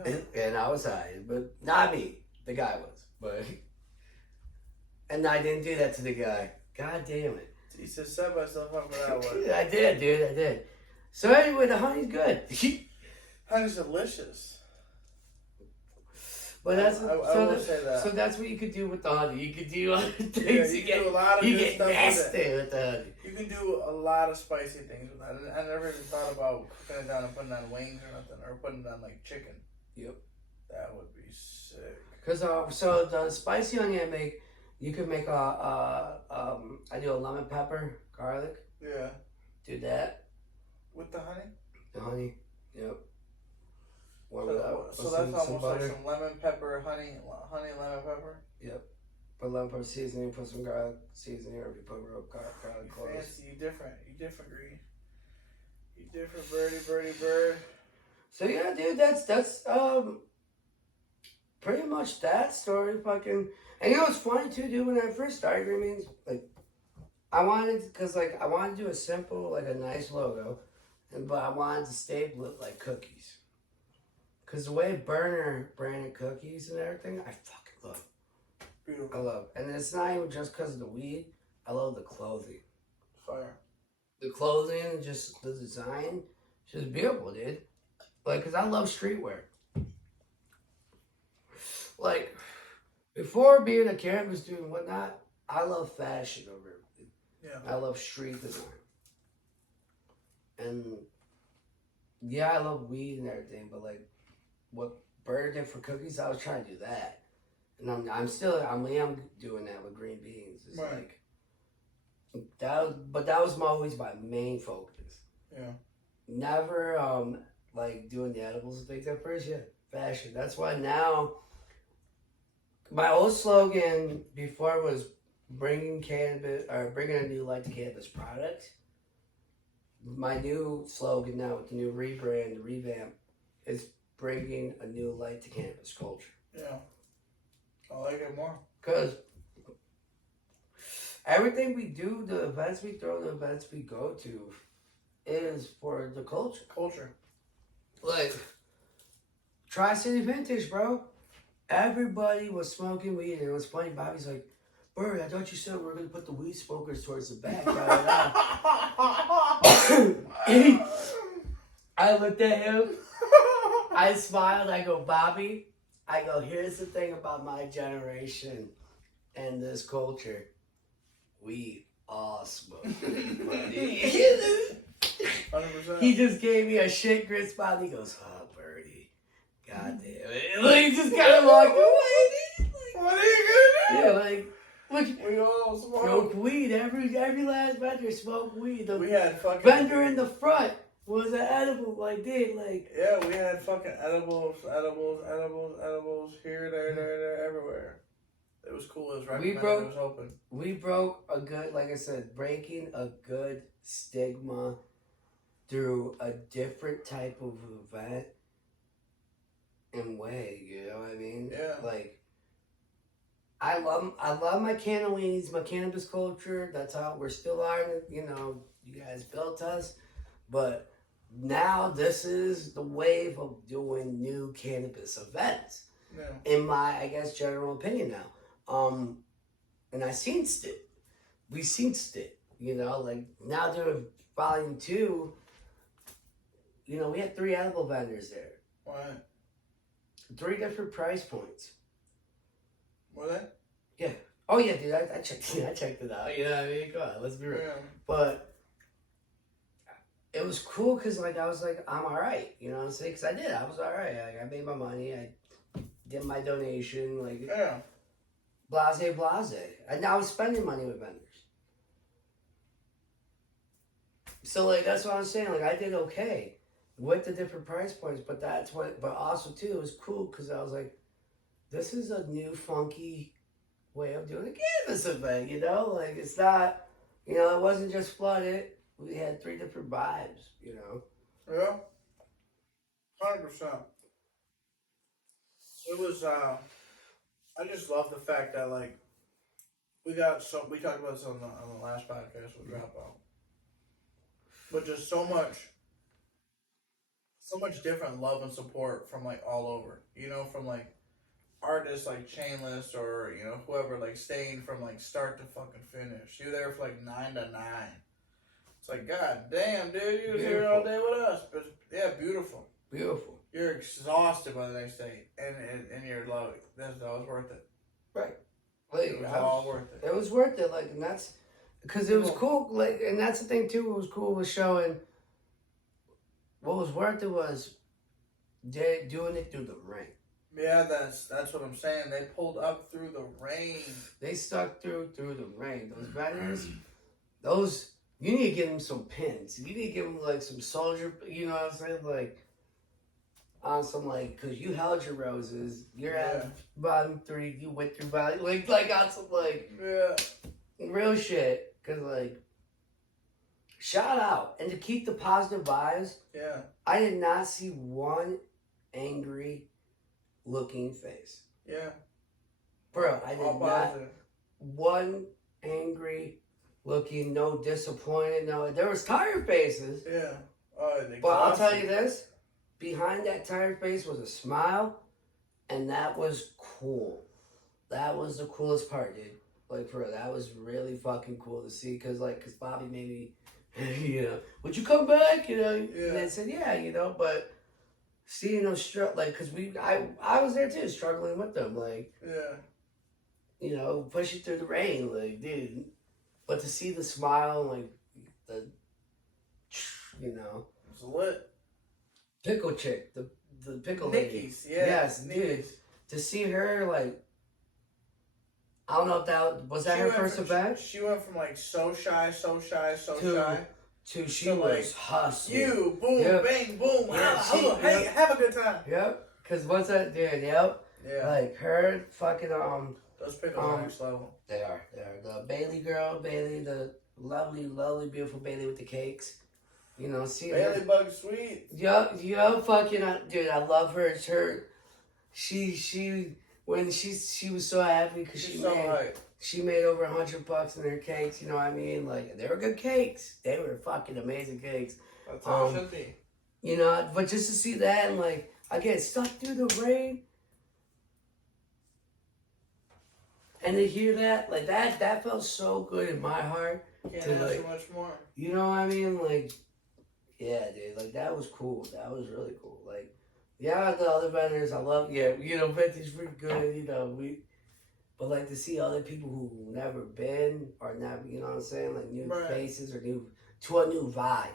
Yeah. And I was high, but not me. The guy was, but and I didn't do that to the guy. God damn it. He said, set myself up for that one. I did, dude. I did. So anyway, the honey's good. Honey's delicious. But that's I will say that. So that's what you could do with the honey. You could do other things. Yeah, you can do a lot of you good get stuff nasty with it. with the honey. You can do a lot of spicy things with that. I never even thought about cooking it down and putting it on wings or nothing, or putting it on like chicken. Yep. That would be sick. Cause so the spicy honey I make, you could make I do a lemon pepper, garlic. Yeah. Do that With the honey? the honey. Yep. So that's almost like some lemon pepper, honey, lemon pepper. Yep. Put lemon pepper seasoning, put some garlic seasoning, or if you put real garlic cloves. Fancy, you different, Green. You different, Birdie Bird. So yeah, dude, that's pretty much that story. Fucking, and you know what's funny too, dude? When I first started Green Beans, like, I wanted to do a simple, like a nice logo, but I wanted to staple it like cookies. Cause the way Burner branded cookies and everything, I fucking love. Beautiful. I love, and it's not even just cause of the weed. I love the clothing. Fire. The clothing and just the design, just beautiful, dude. Like, cause I love streetwear. Like, before being a cannabis dude and whatnot, I love fashion over everything. Yeah. I love street design. And yeah, I love weed and everything, but like what Burger did for cookies, I was trying to do that. And I'm doing that with Green Beans. It's right. like that was always my main focus. Yeah. Never like doing the edibles and things at first, yeah. Fashion. That's why now my old slogan before was bringing a new light to cannabis product. My new slogan now with the new rebrand, the revamp, is bringing a new light to cannabis culture. Yeah. I like it more. Because everything we do, the events we throw, the events we go to, is for the culture. Culture. Like, Tri-City Vintage, bro. Everybody was smoking weed, and it was funny. Bobby's like, Bird, I thought you said we were going to put the weed smokers towards the back. I looked at him. I smiled. I go, Bobby. I go, here's the thing about my generation and this culture. We all smoke weed, buddy. 100%. He just gave me a shit grit smile. He goes, oh, Birdie. God damn it. Like, he just kind of walked away. What are you gonna do? Yeah, like, we all smoke weed. Every last vendor smoked weed. The we had fucking vendor in the front was an edible, like, dude, like. Yeah, we had fucking edibles here, there, everywhere. It was cool. It was recommended. It was open. We broke a good, like I said, breaking a good stigma through a different type of event and way. You know what I mean? Yeah. Like, I love my canna-weenies, my cannabis culture. That's how we still are. You know, you guys built us, but now this is the wave of doing new cannabis events. Yeah. In my, I guess, general opinion now. And I sensed it. We sensed it. You know, like now doing volume 2. You know, we had 3 edible vendors there. What? 3 different price points. Were they? Yeah. Oh yeah, dude. I checked it out. You know what I mean? Come on, let's be real. Yeah. But it was cool because, like, I was like, I'm all right. You know what I'm saying? Because I did. I was all right. Like, I made my money. I did my donation. Like, yeah. Blase. And I was spending money with vendors. So, like, that's what I was saying. Like, I did okay with the different price points. But also, too, it was cool because I was like, this is a new, funky way of doing a cannabis event, you know? Like, it's not, you know, it wasn't just flooded. We had 3 different vibes, you know? Yeah. 100%. It was, I just love the fact that, like, we talked about this on the last podcast with Dropout. But just so much different love and support from, like, all over. You know, from, like, artists like Chainless or, you know, whoever, like, staying from, like, start to fucking finish. You were there for, like, 9 to 9. It's like, God damn, dude, you was here all day with us. But, yeah, beautiful. Beautiful. you're exhausted by the next day, and you're like, that was worth it. Right. Like, It was all worth it. It was worth it. Like, and that's because it was cool. Like, and that's the thing too. What was cool was showing. What was worth it was they doing it through the rain. Yeah, that's what I'm saying. They pulled up through the rain. They stuck through the rain. Those vendors, those you need to give them some pins. You need to give them like some soldier. You know what I'm saying? Like on some like because you held your roses. You're at bottom 3. You went through valley like on some like real shit. Cause like shout out and to keep the positive vibes. Yeah, I did not see one angry looking face. Yeah. Bro, I did all not. positive. One angry looking, no disappointed, no. There was tired faces. Yeah. But I'll tell you this. Behind that tired face was a smile. And that was cool. That was the coolest part, dude. Like, for real, that was really fucking cool to see. Cause Bobby made me, you know, would you come back? You know? Yeah. And they said, yeah, you know, but seeing them like, cause I was there too, struggling with them, like, yeah, you know, pushing through the rain, like, dude. But to see the smile, like, the, you know, it's lit. pickle chick, the pickle lady. Nikki's, yeah. Yes, dude. To see her, like, I don't know if that was her first event. She went from like so shy to she So, was like, hustling. you boom, bang, boom. Yeah, Hello, hey, have a good time. Yep. Cause what's that, dude? Yep. Yeah. Like her fucking Those pickles are next level. They are. The Bailey girl, the lovely, beautiful Bailey with the cakes. You know, see Bailey her. Bug Sweet. Yo, fucking, dude, I love her. It's her. When she was so happy because she made over $100 in her cakes. You know what I mean? Like, they were good cakes. They were fucking amazing cakes. That's how it should be. You know, but just to see that and like again stuck through the rain. And to hear that, like that felt so good in my heart. Can't to, ask like, for much more. You know what I mean? Like, yeah, dude, like that was cool. That was really cool. Like, yeah, the other vendors I love. Yeah, you know, vintage pretty good. You know, but like to see other people who never been or never, you know what I'm saying? Like new faces or to a new vibe.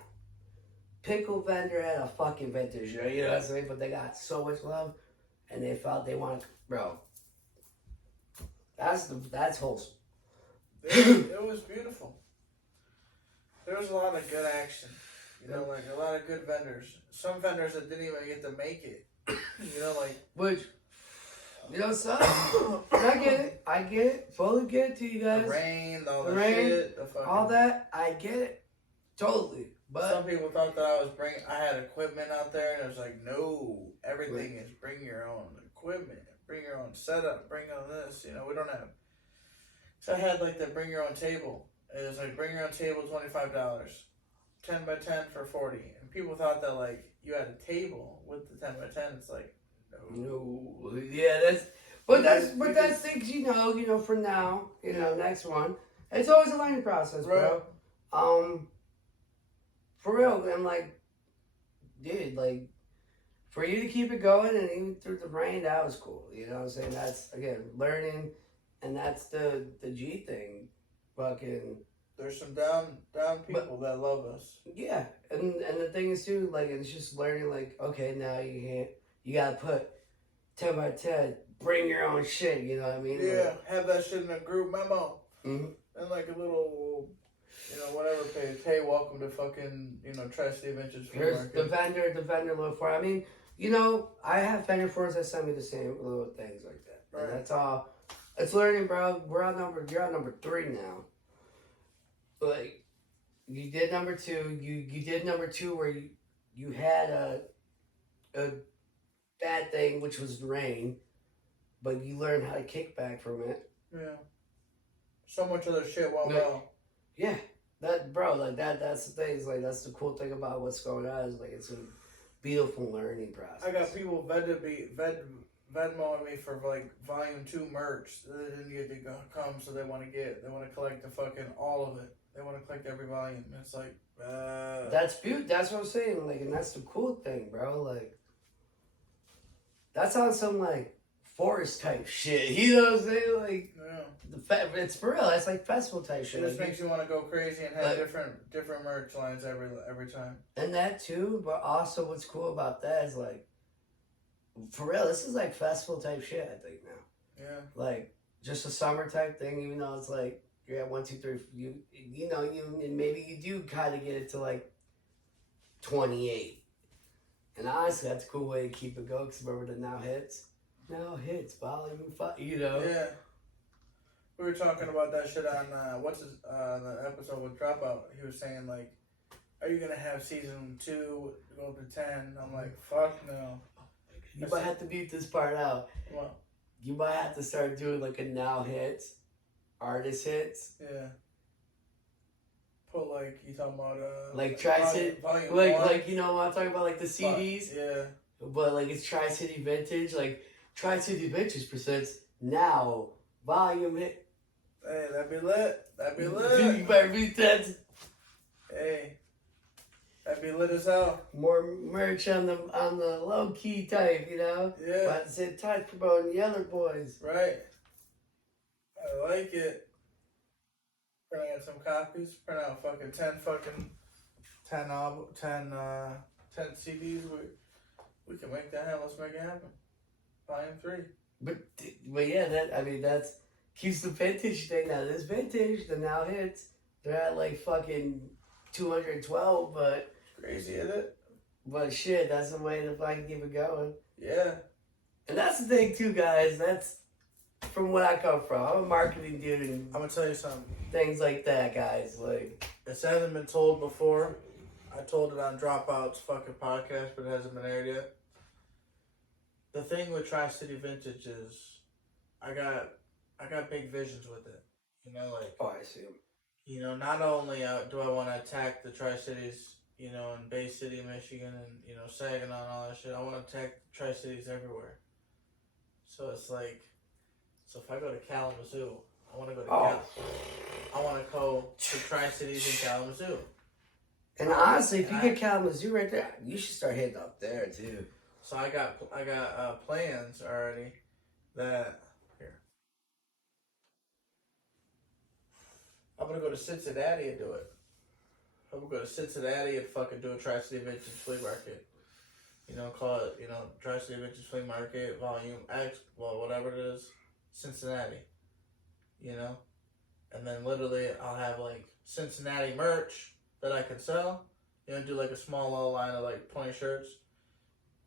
Pickle vendor had a fucking vintage show, you know what I'm saying? But they got so much love, and they felt they wanted, bro. That's wholesome. It was beautiful. There was a lot of good action. You know, like a lot of good vendors. Some vendors that didn't even get to make it. You know, like which, you know, son. I get it. Fully get it to you guys. The rain, all the rain, shit, the fucking, all that. I get it, totally. But some people thought that I had equipment out there, and it was like, no, everything is bring your own equipment, bring your own setup, bring on this. You know, we don't have. So I had like the bring your own table. It was like bring your own table, $25, 10 by 10 for $40, and people thought that like you had a table with the 10 by 10. It's like, no, yeah, that's things you know for now, you know, next one. It's always a learning process, bro. For real, and like, dude, like, for you to keep it going and even through the rain, that was cool. You know what I'm saying? That's, again, learning, and that's the G thing. Fucking. There's some down people that love us. Yeah, and the thing is, too, like, it's just learning, like, okay, now you gotta put 10 by 10, bring your own shit, you know what I mean? Yeah, like, have that shit in a group memo. Mm-hmm. And like a little, you know, whatever page. Hey, welcome to fucking, you know, Tri-State Vintage Flea Here's Market. the vendor look for. I mean, you know, I have vendor forums that send me the same little things like that. Right. And that's all. It's learning, bro. You're on number 3 now. Like, you did number 2. You did number 2 where you had a bad thing, which was rain, but you learned how to kick back from it. Yeah. So much other shit went well. Yeah. That, bro, like that's the thing. Is like that's the cool thing about what's going on. Is like it's a beautiful learning process. I got people Venmoing me for like volume 2 merch that they didn't get to come, so they want to collect the fucking all of it. They want to collect every volume. It's like that's beautiful. That's what I'm saying. Like, and that's the cool thing, bro. Like, That's on some like forest type shit. You know what I'm saying? Like, it's for real. It's like festival type shit. It just like, makes you want to go crazy and have like, different merch lines every time. And that too, but also what's cool about that is like, for real, this is like festival type shit. I think now. Yeah. Like just a summer type thing, even though it's like you're at 1, 2, 3. You know and maybe you do kind of get it to like 28. And honestly, that's a cool way to keep it going. Cause remember the now hits, volume 5. You know. Yeah. We were talking about that shit on the episode with Dropout. He was saying like, "Are you gonna have season 2 go up to 10?" I'm like, "Fuck no." You might have to beat this part out. What? You might have to start doing like a now hits, artist hits. Yeah. Put like you talking about like Tri-City, like you know what I'm talking about, like the CDs. Yeah. But like it's Tri-City Vintage, like Tri-City Vintage presents now volume hit. Hey, that'd be lit. That'd be lit. Dude, you better beat that. Hey, that'd be lit as hell. More merch on the low key type, you know. Yeah. But at the same time, promoting the other boys. Right. I like it. Print out some copies. Print out fucking 10 CDs. We can make that happen. Let's make it happen. Volume 3. But yeah, that's keeps the vintage thing. Now this vintage, the now hits, they're at like fucking 212, but crazy, isn't it? But shit, that's the way to fucking keep it going. Yeah. And that's the thing too, guys. That's from what I come from. I'm a marketing dude and I'm gonna tell you something. Things like that, guys. Like, this hasn't been told before. I told it on Dropout's fucking podcast, but it hasn't been aired yet. The thing with Tri-City Vintage is, I got big visions with it. You know, like. Oh, I see them. You know, not only do I want to attack the Tri-Cities, you know, in Bay City, Michigan, and, you know, Saginaw and all that shit, I want to attack Tri-Cities everywhere. So it's like, so if I go to Kalamazoo, I want to go to I want to go to Tri-Cities in Kalamazoo. And honestly, if you get Kalamazoo right there, you should start hitting up there too. So I got plans already that here. I'm gonna go to Cincinnati and do it. I'm gonna go to Cincinnati and fucking do a Tri-City Vintage Flea Market. You know, call it, you know, Tri-City Vintage Flea Market, Volume X, well, whatever it is, Cincinnati. You know? And then literally I'll have like Cincinnati merch that I can sell. You know, do like a small little line of like 20 shirts.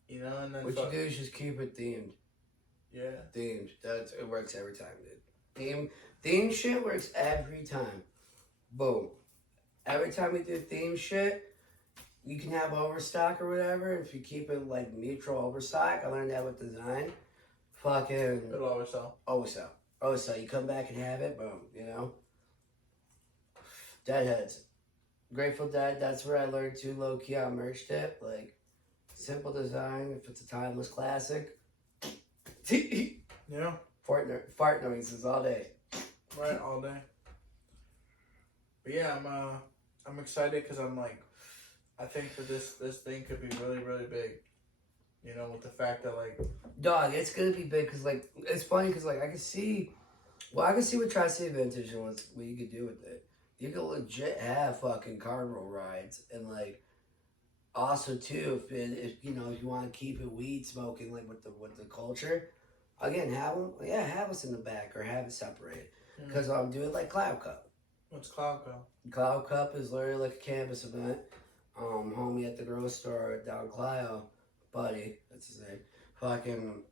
You know, and then what you do is just keep it themed. Yeah. Themed. It works every time, dude. Theme shit works every time. Boom. Every time we do theme shit, you can have overstock or whatever. If you keep it like neutral overstock, I learned that with design. Fucking. It'll always sell. Always sell. Always sell. You come back and have it, boom, you know? Deadheads. Grateful Dead, that's where I learned to low key on merch tip. Like, simple design, if it's a timeless classic. Yeah. Fart noises all day. Right, all day. But yeah, I'm excited because I'm like, I think that this thing could be really, really big. You know, with the fact that like, dog, it's gonna be big because like it's funny because like I can see what Tri-City Vintage and what you could do with it. You could legit have fucking carnival rides and like also too if you know if you want to keep it weed smoking like with the culture, again have us in the back or have it separated because I'm doing like Cloud Cup. What's Cloud Cup? Cloud Cup is literally like a cannabis event. Homie at the grocery store down Clio, buddy, that's his name. Fucking,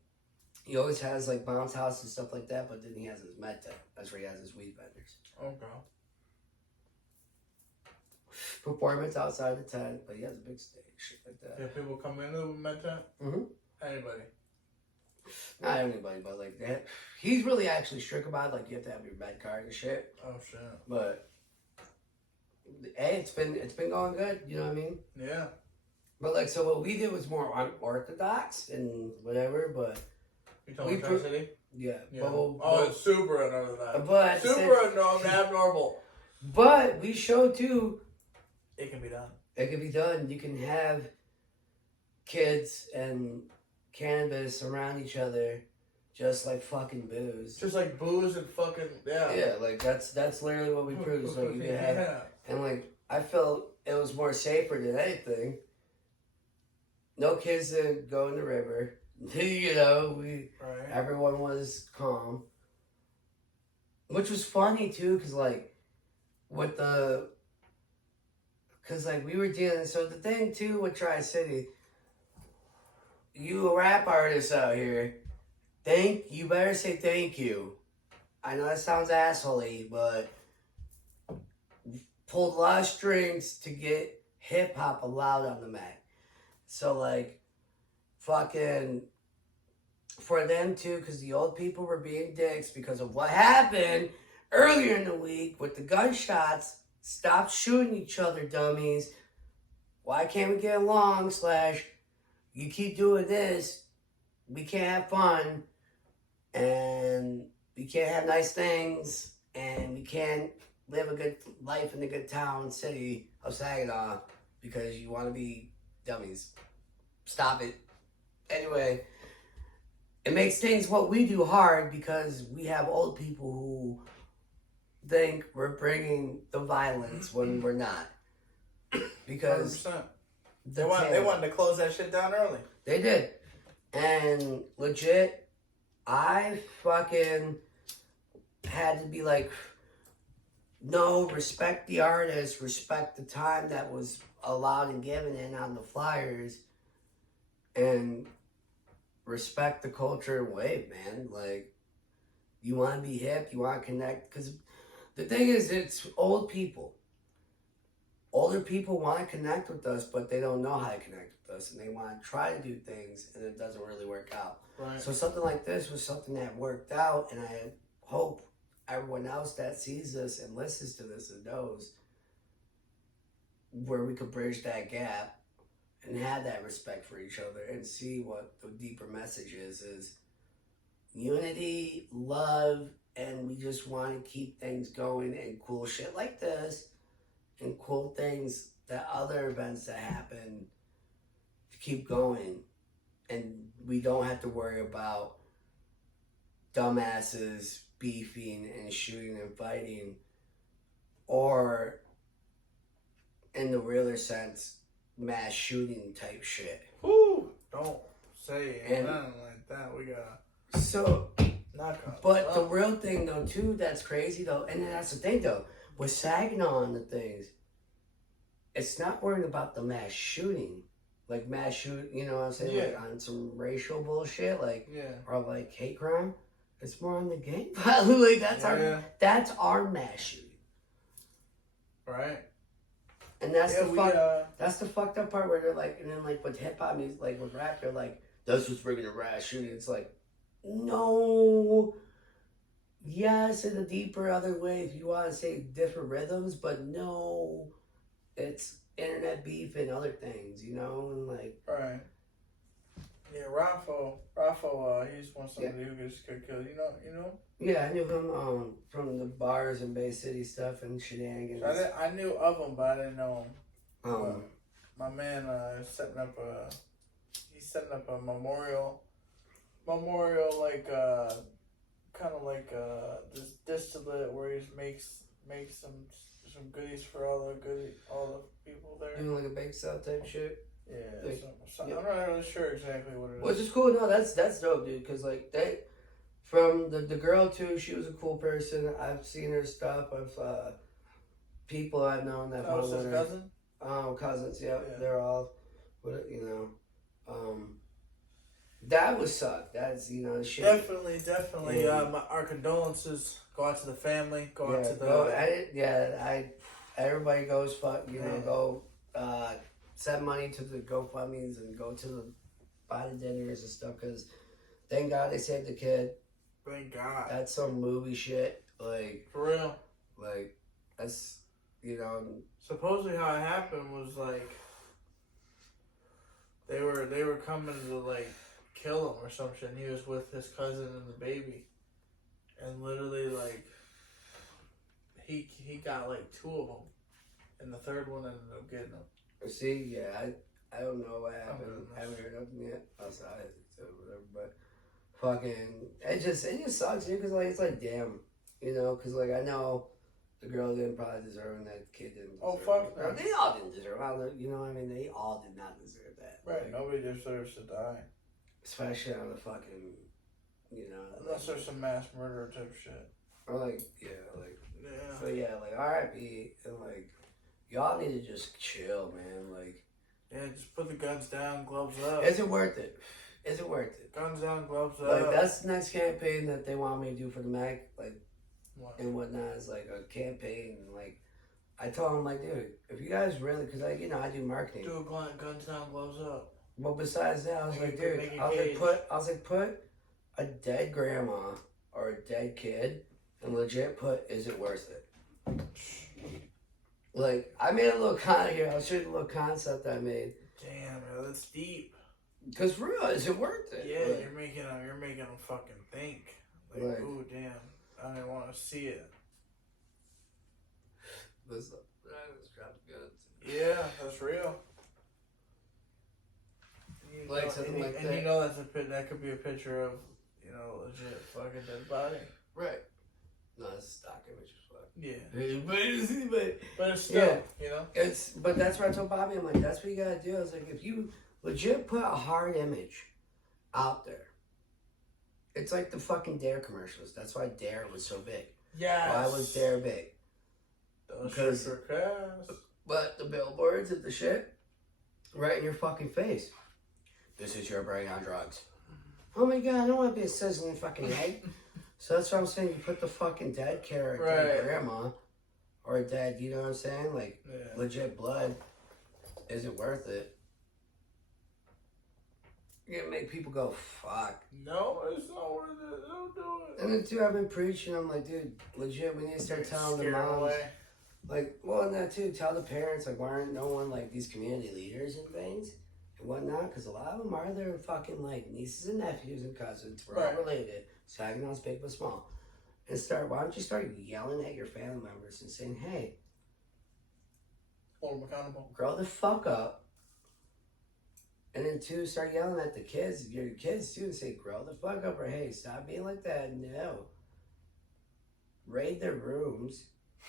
he always has like bounce house and stuff like that, but then he has his med tent. That's where he has his weed vendors. Okay. Performance outside the tent, but he has a big stage, shit like that. Yeah, people come in with a med tent? Mm-hmm. Anybody? Not anybody, but like that. He's really actually strict about it. Like you have to have your med card and shit. Oh shit. But hey, it's been going good. You know what I mean? Yeah. But like, so what we did was more unorthodox and whatever. But you talking about Tri-City? Yeah. Yeah. But, it's super unorthodox. But super abnormal. But we showed too. It can be done. It can be done. You can have kids and cannabis around each other, just like fucking booze. Just like booze and fucking Yeah, like that's literally what we proved. So you can have, and like I felt it was more safer than anything. No kids to go in the river. You know, everyone was calm, which was funny too, cause like with the, cause like we were dealing. So the thing too with Tri City, you a rap artist out here. You better say thank you. I know that sounds assholey, but pulled a lot of strings to get hip hop allowed on the map. So like, fucking, for them too, because the old people were being dicks because of what happened earlier in the week with the gunshots. Stop shooting each other, dummies. Why can't we get along? / you keep doing this, we can't have fun. And we can't have nice things, and we can't live a good life in the good town city of Saginaw because you want to be dummies. Stop it. Anyway, it makes things what we do hard because we have old people who think we're bringing the violence when we're not. Because 100%. They wanted to close that shit down early. They did. And legit, I fucking had to be like, no, respect the artist, respect the time that was allowed and given in on the flyers, and respect the culture and wave, man. Like, you want to be hip, you want to connect, because the thing is, it's old people. Older people want to connect with us, but they don't know how to connect with us, and they want to try to do things, and it doesn't really work out. Right. So something like this was something that worked out, and I hope everyone else that sees this and listens to this and knows where we could bridge that gap and have that respect for each other and see what the deeper message is unity, love, and we just want to keep things going, and cool shit like this and cool things, that other events that happen, to keep going. And we don't have to worry about dumbasses beefing and shooting and fighting, or in the realer sense, mass shooting type shit. Woo! Don't say nothing like that. We gotta knock out. But the real thing though too, that's crazy though, and that's the thing though, with Saginaw and the things, it's not worrying about the mass shooting. Like mass shoot, you know what I'm saying? Yeah. Like on some racial bullshit, like, yeah, or like hate crime. It's more on the gang violence. Like that's our mass shooting. Right. And that's that's the fucked up part where they're like, and then like with hip hop music, like with rap, they're like, that's what's bringing a mass shooting. It's like, no. Yes, in a deeper other way, if you want to say different rhythms, but no, it's internet beef and other things, you know, and like. Right. Yeah, Raffo, he's one somebody who gets killed. You know. Yeah, I knew him from the bars and Bay City stuff and shenanigans. I knew of him, but I didn't know him. My man setting up a memorial like kind of like this distillate where he makes some goodies for all the people there. Doing like a bake sale type shit. Yeah, like, I'm not really sure exactly what it is. Which is cool. No, that's dope, dude. Cause like from the girl too, she was a cool person. I've seen her stuff. I've people I've known that. Oh, his cousin. Cousins. Yeah, they're all, you know, that would suck. That's shit. Definitely. Our condolences go out to the family. Go out to the. Everybody goes go send money to the GoFundMes and go to the buy the dinners and stuff, because thank God they saved the kid. Thank God. That's some movie shit. Like for real. Like that's Supposedly how it happened was like they were coming to like kill him or some shit. And he was with his cousin and the baby, and literally like he got like 2 of them, and the third one ended up getting him. See, yeah, I don't know what happened. I haven't heard nothing yet outside. or whatever. But fucking, it just sucks, dude. Cause like it's like damn, you know. Cause like I know the girl didn't probably deserve it, and that kid didn't. Oh deserve fuck, it. Or they all didn't deserve it. You know what I mean? They all did not deserve that. Right. Like, Nobody deserves to die. especially on the fucking, you know. Unless there's some mass murder type shit. Or like, yeah, like. Yeah. So yeah, like R.I.P. and like, y'all need to just chill, man. Like. Yeah, just put the guns down, gloves up. Is it worth it? Is it worth it? Guns down, gloves up. Like that's the next campaign that they want me to do for the Mac, like What? and whatnot. Is like a campaign. Like I told them, like, dude, if you guys really, because I, you know, I do marketing. Do a guns down, gloves up. But besides that, I was like, dude, Make a I was cage. like, put a dead grandma or a dead kid, and legit put, is it worth it? Like I made a little here. I'll show you the little concept I made. Damn, bro, that's deep. Cause for real, is it worth it? Yeah, like, you're making them fucking think. Like, Like- ooh, damn, I didn't want to see it. What's up? Let's drop the guns. Yeah, that's real. You Like know, something and, like and that. you know that could be a picture of, you know, legit fucking dead body. Right. No, it's stock image as fuck. Yeah, But but it's still, you know. but that's what I told Bobby. I'm like, that's what you gotta do. I was like, if you legit put a hard image out there, it's like the fucking Dare commercials. That's why Dare was so big. Yeah. Why was Dare big? Because for cast. But the billboards of the shit, right in your fucking face. This is your brain on drugs. Oh my god, I don't want to be a sizzling fucking egg. So that's what I'm saying. You put the fucking dead carrot, dead grandma, or a dead, you know what I'm saying? Like, legit blood. Is it worth it? You're gonna make people go, fuck. No, it's not worth it. Don't do it. And then, too, I've been preaching. I'm like, dude, legit, we need to start telling the moms. Like, well, and that, too, tell the parents, like, why aren't no one, like, these community leaders and things and whatnot? Because a lot of them are their fucking, like, nieces and nephews and cousins. We're all related. Saginaw's big but small. And why don't you start yelling at your family members and saying, hey, hold them accountable. grow the fuck up. And then, two, start yelling at the kids, your kids, too, and say, grow the fuck up, or hey, stop being like that. No. Raid their rooms,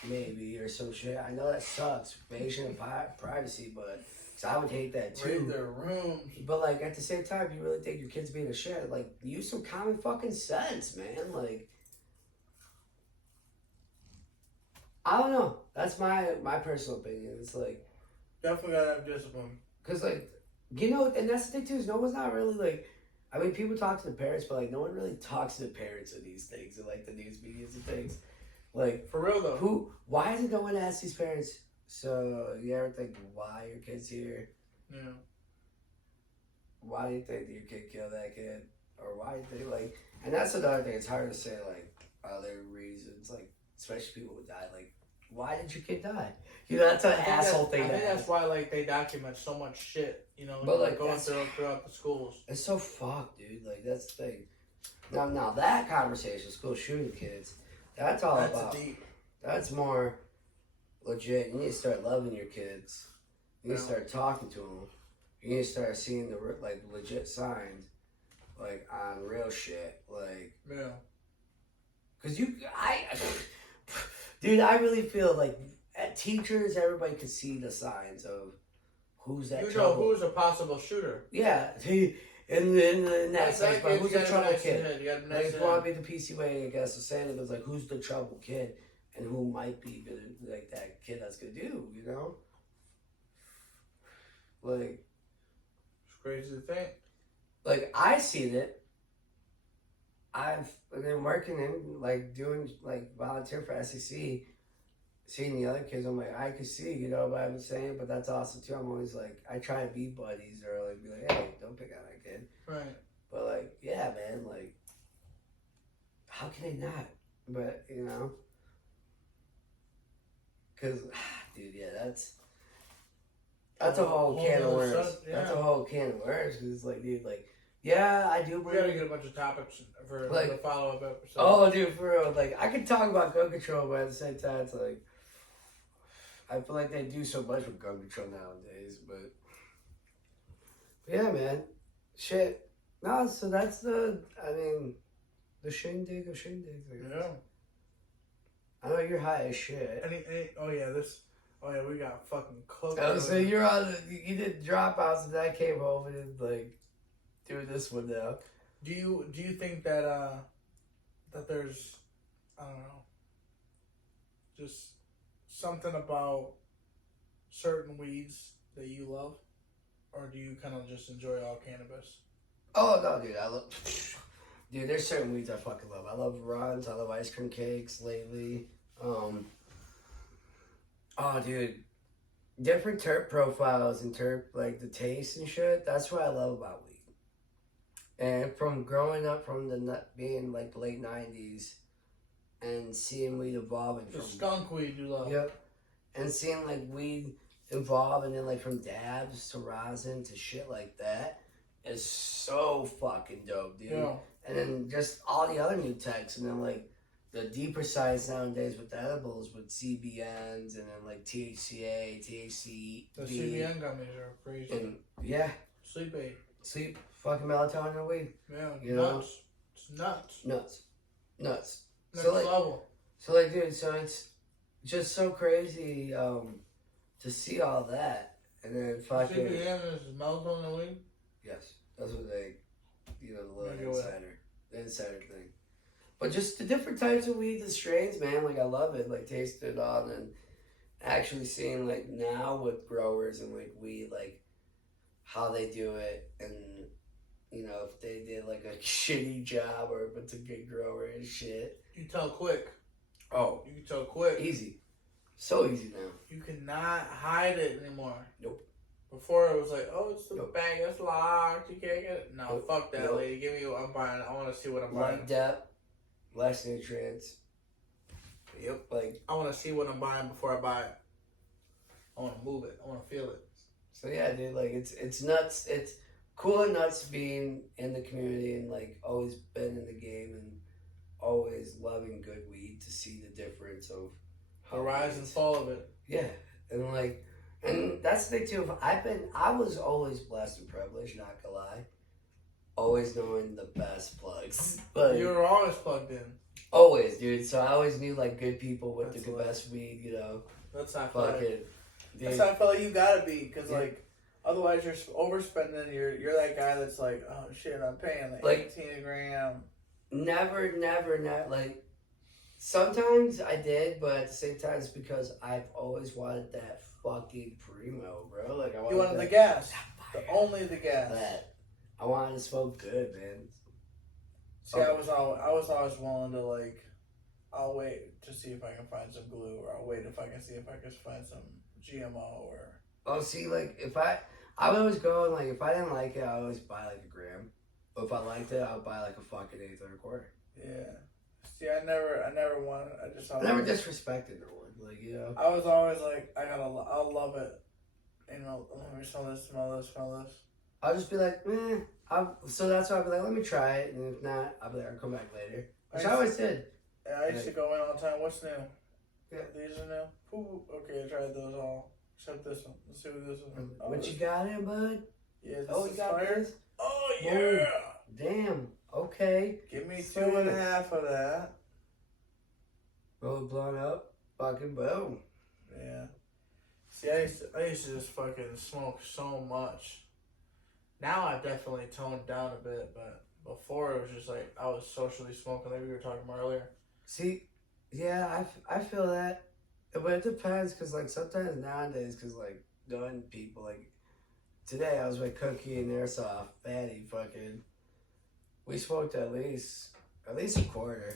maybe, or some shit. I know that sucks, invasion of privacy, but cause I would hate that, too. Raid their rooms. But, like, at the same time, you really think your kid's being a shit. Like, use some common fucking sense, man. Like, I don't know. That's my personal opinion. It's like, Definitely gotta have discipline. because, like, you know, and that's the thing, too, is no one's not really, like, I mean, people talk to the parents, but, like, no one really talks to the parents of these things, and, like, the news medias and things. Like, For real, though. why isn't no one ask these parents, so, you ever think, why your kid's here? Yeah. Why do you think your kid killed that kid? Or why do you think, like, and that's another thing, it's hard to say, like, other reasons, like, especially people who die, like, why did your kid die? You know, that's an asshole thing. I think that's why, like, they document so much shit, you know, But, like, going throughout the schools. It's so fucked, dude. Like, that's the thing. Now that conversation, school shooting kids, that's all about. Deep. That's more legit. You need to start loving your kids. You need to start talking to them. You need to start seeing the, like, legit signs, like, on real shit. Like, Yeah. because dude, I really feel like at teachers, everybody could see the signs of who's that You trouble. know who's a possible shooter. Yeah, in that sense, but who's the trouble kid? You gotta be Like, nice it's want to be the PC way, I guess, of saying it, but it's like, who's the trouble kid? And who might be gonna, like, that kid that's gonna do, you know? Like, It's crazy to think. like, I seen it. I've been working in, like, doing, like, volunteer for SEC, seeing the other kids, I'm like, I could see, you know what I'm saying? But that's awesome, too. I'm always like, I try to be buddies, or, like, be like, hey, don't pick on that kid. Right. But, like, yeah, man, like, how can they not? But, you know, because, dude, yeah, that's a whole can of worms. That's a whole can of worms. It's like, dude, like, yeah, I do We gotta believe. get a bunch of topics for Like, the follow-up episode. Oh, dude, for real. Like, I can talk about gun control, but at the same time, it's like, I feel like they do so much with gun control nowadays. But yeah, man, shit. No, so that's the shindig of shindigs. I guess. Yeah. I know you're high as shit. We got fucking cooked. Oh, so you're you did dropouts and I came home and like do this one now. Do you think that that there's, I don't know, just something about certain weeds that you love, or do you kind of just enjoy all cannabis? Oh no, dude, I love. Dude, there's certain weeds I fucking love. I love runs. I love ice cream cakes lately. Oh, dude, different terp profiles and terp like the taste and shit. That's what I love about weed. And from growing up from the nut being like the late '90s, and seeing weed evolving The from skunk weed you love. Yep, and seeing like weed evolve and then like from dabs to rosin to shit like that is so fucking dope, dude. Yeah. And then just all the other new techs, and then like the deeper science nowadays with the edibles, with CBNs, and then like THCA, THC. The CBN gummies are crazy. And yeah, Sleep aid. sleep, fucking melatonin and weed. Yeah, You nuts. know? It's nuts. Nuts. Next So like, level. so like, dude, so it's just so crazy to see all that, and then fucking CBN is melatonin and weed. yes, that's what they, the little Maybe what? insider thing. But just the different types of weed, the strains, man, like I love it. Like tasting it all and actually seeing like now with growers and like weed, like how they do it, and if they did like a shitty job or if it's a good grower and shit. You tell quick. Oh, You can tell quick. easy, so easy now. You cannot hide it anymore. Nope. Before it was like, oh, it's the Nope. bag, it's locked. You can't get it. No, Nope. fuck that, Nope. lady. Give me what I'm buying. I want to see what I'm buying. Light depth, less nutrients. Yep. Like I want to see what I'm buying before I buy it. I want to move it. I want to feel it. so, yeah, dude. Like it's nuts. It's cool and nuts being in the community and like always been in the game and always loving good weed to see the difference of The rise and fall of it. Yeah, and that's the thing too. I was always blessed and privileged, not gonna lie. Always knowing the best plugs. But You were always plugged in. always, dude. So I always knew like good people with That's the lit. best weed, That's not fun. Fucking. That's Dude. how I feel like you gotta be, because Yeah. like otherwise you're overspending. You're that guy that's like, oh shit, I'm paying like 18 a gram. Never, like. Sometimes I did, but at the same time, it's because I've always wanted that fucking primo, bro. Like I wanted, You wanted the that, gas, that only the gas. That I wanted to smoke good, man. See, I was always willing to like, I'll wait to see if I can find some glue, or I'll wait if I can see if I can find some GMO or. Oh, see, like I would always go and like if I didn't like it, I would always buy like a gram. But if I liked it, I would buy like a fucking eighth or a quarter. Yeah. See, I never wanted. I never disrespected no one, like I was always like, I'll love it. Let me smell this. I'll just be like, so that's why I'll be like, let me try it, and if not, I'll be like, I'll come back later. Which I always did. Yeah, I used to go in all the time. What's new? Yeah. These are new. Ooh, okay, I tried those all. Except this one. Let's see what this one. What you got in, bud? Yeah, this Oh, is you got fire. this? Oh, yeah. Whoa. Damn. Okay. Give me So 2.5 of that. Roll it blown up. Fucking boom. Yeah. See, I used to just fucking smoke so much. Now I've definitely toned down a bit, but before it was just like I was socially smoking, like we were talking about earlier. See, yeah, I feel that. But it depends, because, like, sometimes nowadays, because, like, knowing people, like, today I was with Cookie and Airsoft, Fatty, fucking, we smoked at least a quarter.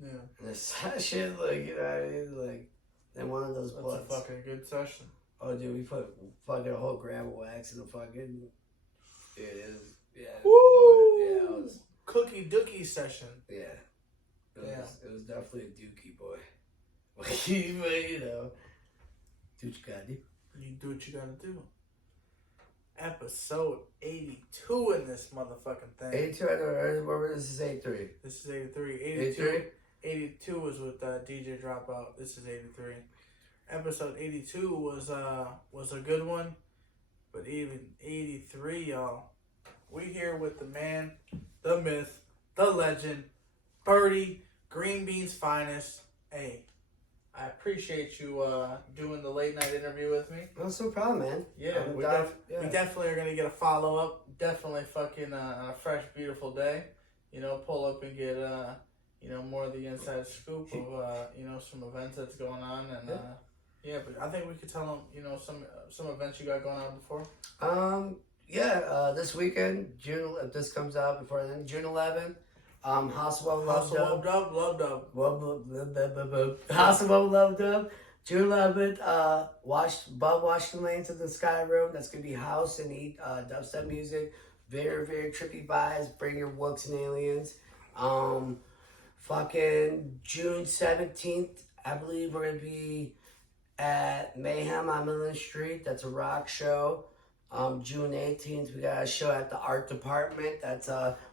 Yeah. And it's that shit, like, you know what I mean? Like, in one of those That's blunts. a fucking good session. Oh, dude, we put fucking a whole gram of wax in the fucking, it is, yeah. Woo! Yeah, it was, Cookie dookie session. yeah. Yeah. It was definitely a dookie, boy. But, you know, do what you gotta do. You do what you gotta do. Episode 82 in this motherfucking thing. 82, I know, remember this is 83. This is 83. 83? 82 was with DJ Dropout. This is 83. Episode 82 was a good one, but even 83, y'all, We here with the man, the myth, the legend, Birdie, Green Bean's finest. Hey, I appreciate you doing the late night interview with me. That's no problem, man. Yeah, we definitely are gonna get a follow up. Definitely fucking a fresh, beautiful day. You know, pull up and get more of the inside scoop of some events that's going on, and but I think we could tell them some events you got going on before. This weekend, if this comes out before then, June 11th. House of Love Love Dub. House of Love Dub. June 11th, Bub Washington Lane to the Sky Room. That's going to be house and eat dubstep music. Very, very trippy vibes. Bring your wooks and aliens. Fucking June 17th, I believe we're going to be at Mayhem on Millen Street. That's a rock show. June 18th, we got a show at the Art Department. That's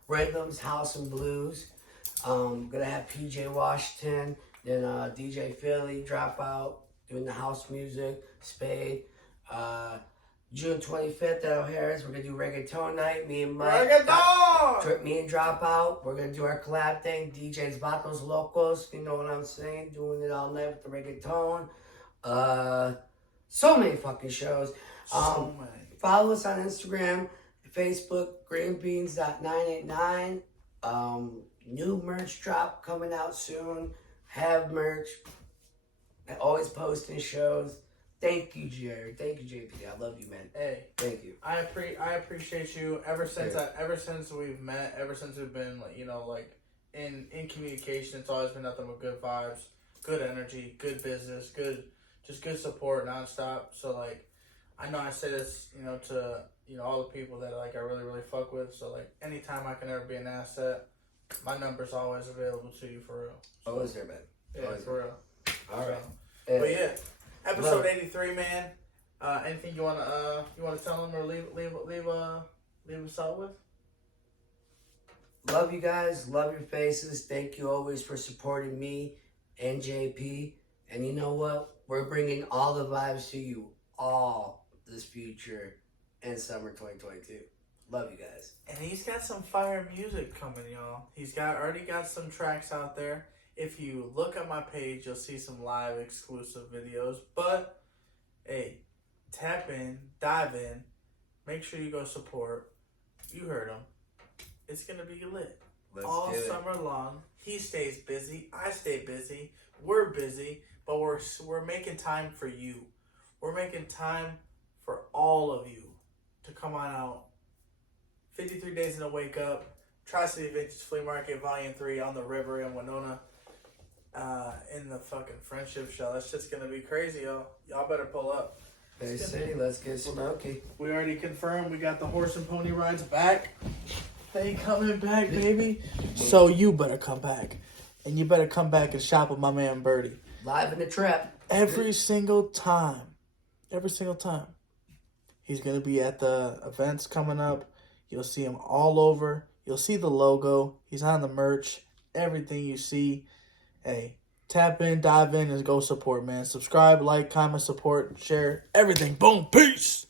Rhythms, House and Blues. Gonna have PJ Washington, then DJ Philly drop out doing the house music. Spade. June 25th at O'Hara's, we're gonna do reggaeton night. Me and Mike. Reggaeton! Me and Dropout. We're gonna do our collab thing. DJs Vatos Locos. You know what I'm saying? Doing it all night with the reggaeton. So many fucking shows. So many. Follow us on Instagram, Facebook, greenbeans.989. New merch drop coming out soon. Have merch. Always posting shows. Thank you, Jerry. Thank you, JP. I love you, man. Hey, thank you. I appreciate you. Ever since we've met, ever since we've been in communication, it's always been nothing but good vibes, good energy, good business, good support nonstop. So I know I say this, to all the people that I really, really fuck with. So anytime I can ever be an asset, my number's always available to you for real. So, always there, man. Yeah, always for real. All right. But yeah, episode 83, man. Anything you wanna tell them or leave us out with? Love you guys. Love your faces. Thank you always for supporting me and JP. And you know what? We're bringing all the vibes to you all this future and summer 2022. Love you guys. And he's got some fire music coming, y'all. He's already got some tracks out there. If you look at my page, you'll see some live exclusive videos. But hey, tap in, dive in, make sure you go support. You heard him. It's gonna be lit. All summer long. He stays busy. I stay busy. We're busy, but we're making time for you. We're making time for all of you to come on out. 53 Days in a Wake Up, Tri-City Vintage Flea Market Volume 3 on the river in Winona, in the fucking Friendship Show. That's just going to be crazy, y'all. Y'all better pull up. Bay City, let's get smoky. We already confirmed we got the horse and pony rides back. They coming back, baby. So you better come back. And you better come back and shop with my man Birdie. Live in the trap. Every single time. He's going to be at the events coming up. You'll see him all over. You'll see the logo. He's on the merch. Everything you see. Hey, tap in, dive in, and go support, man. Subscribe, like, comment, support, share, everything. Boom. Peace.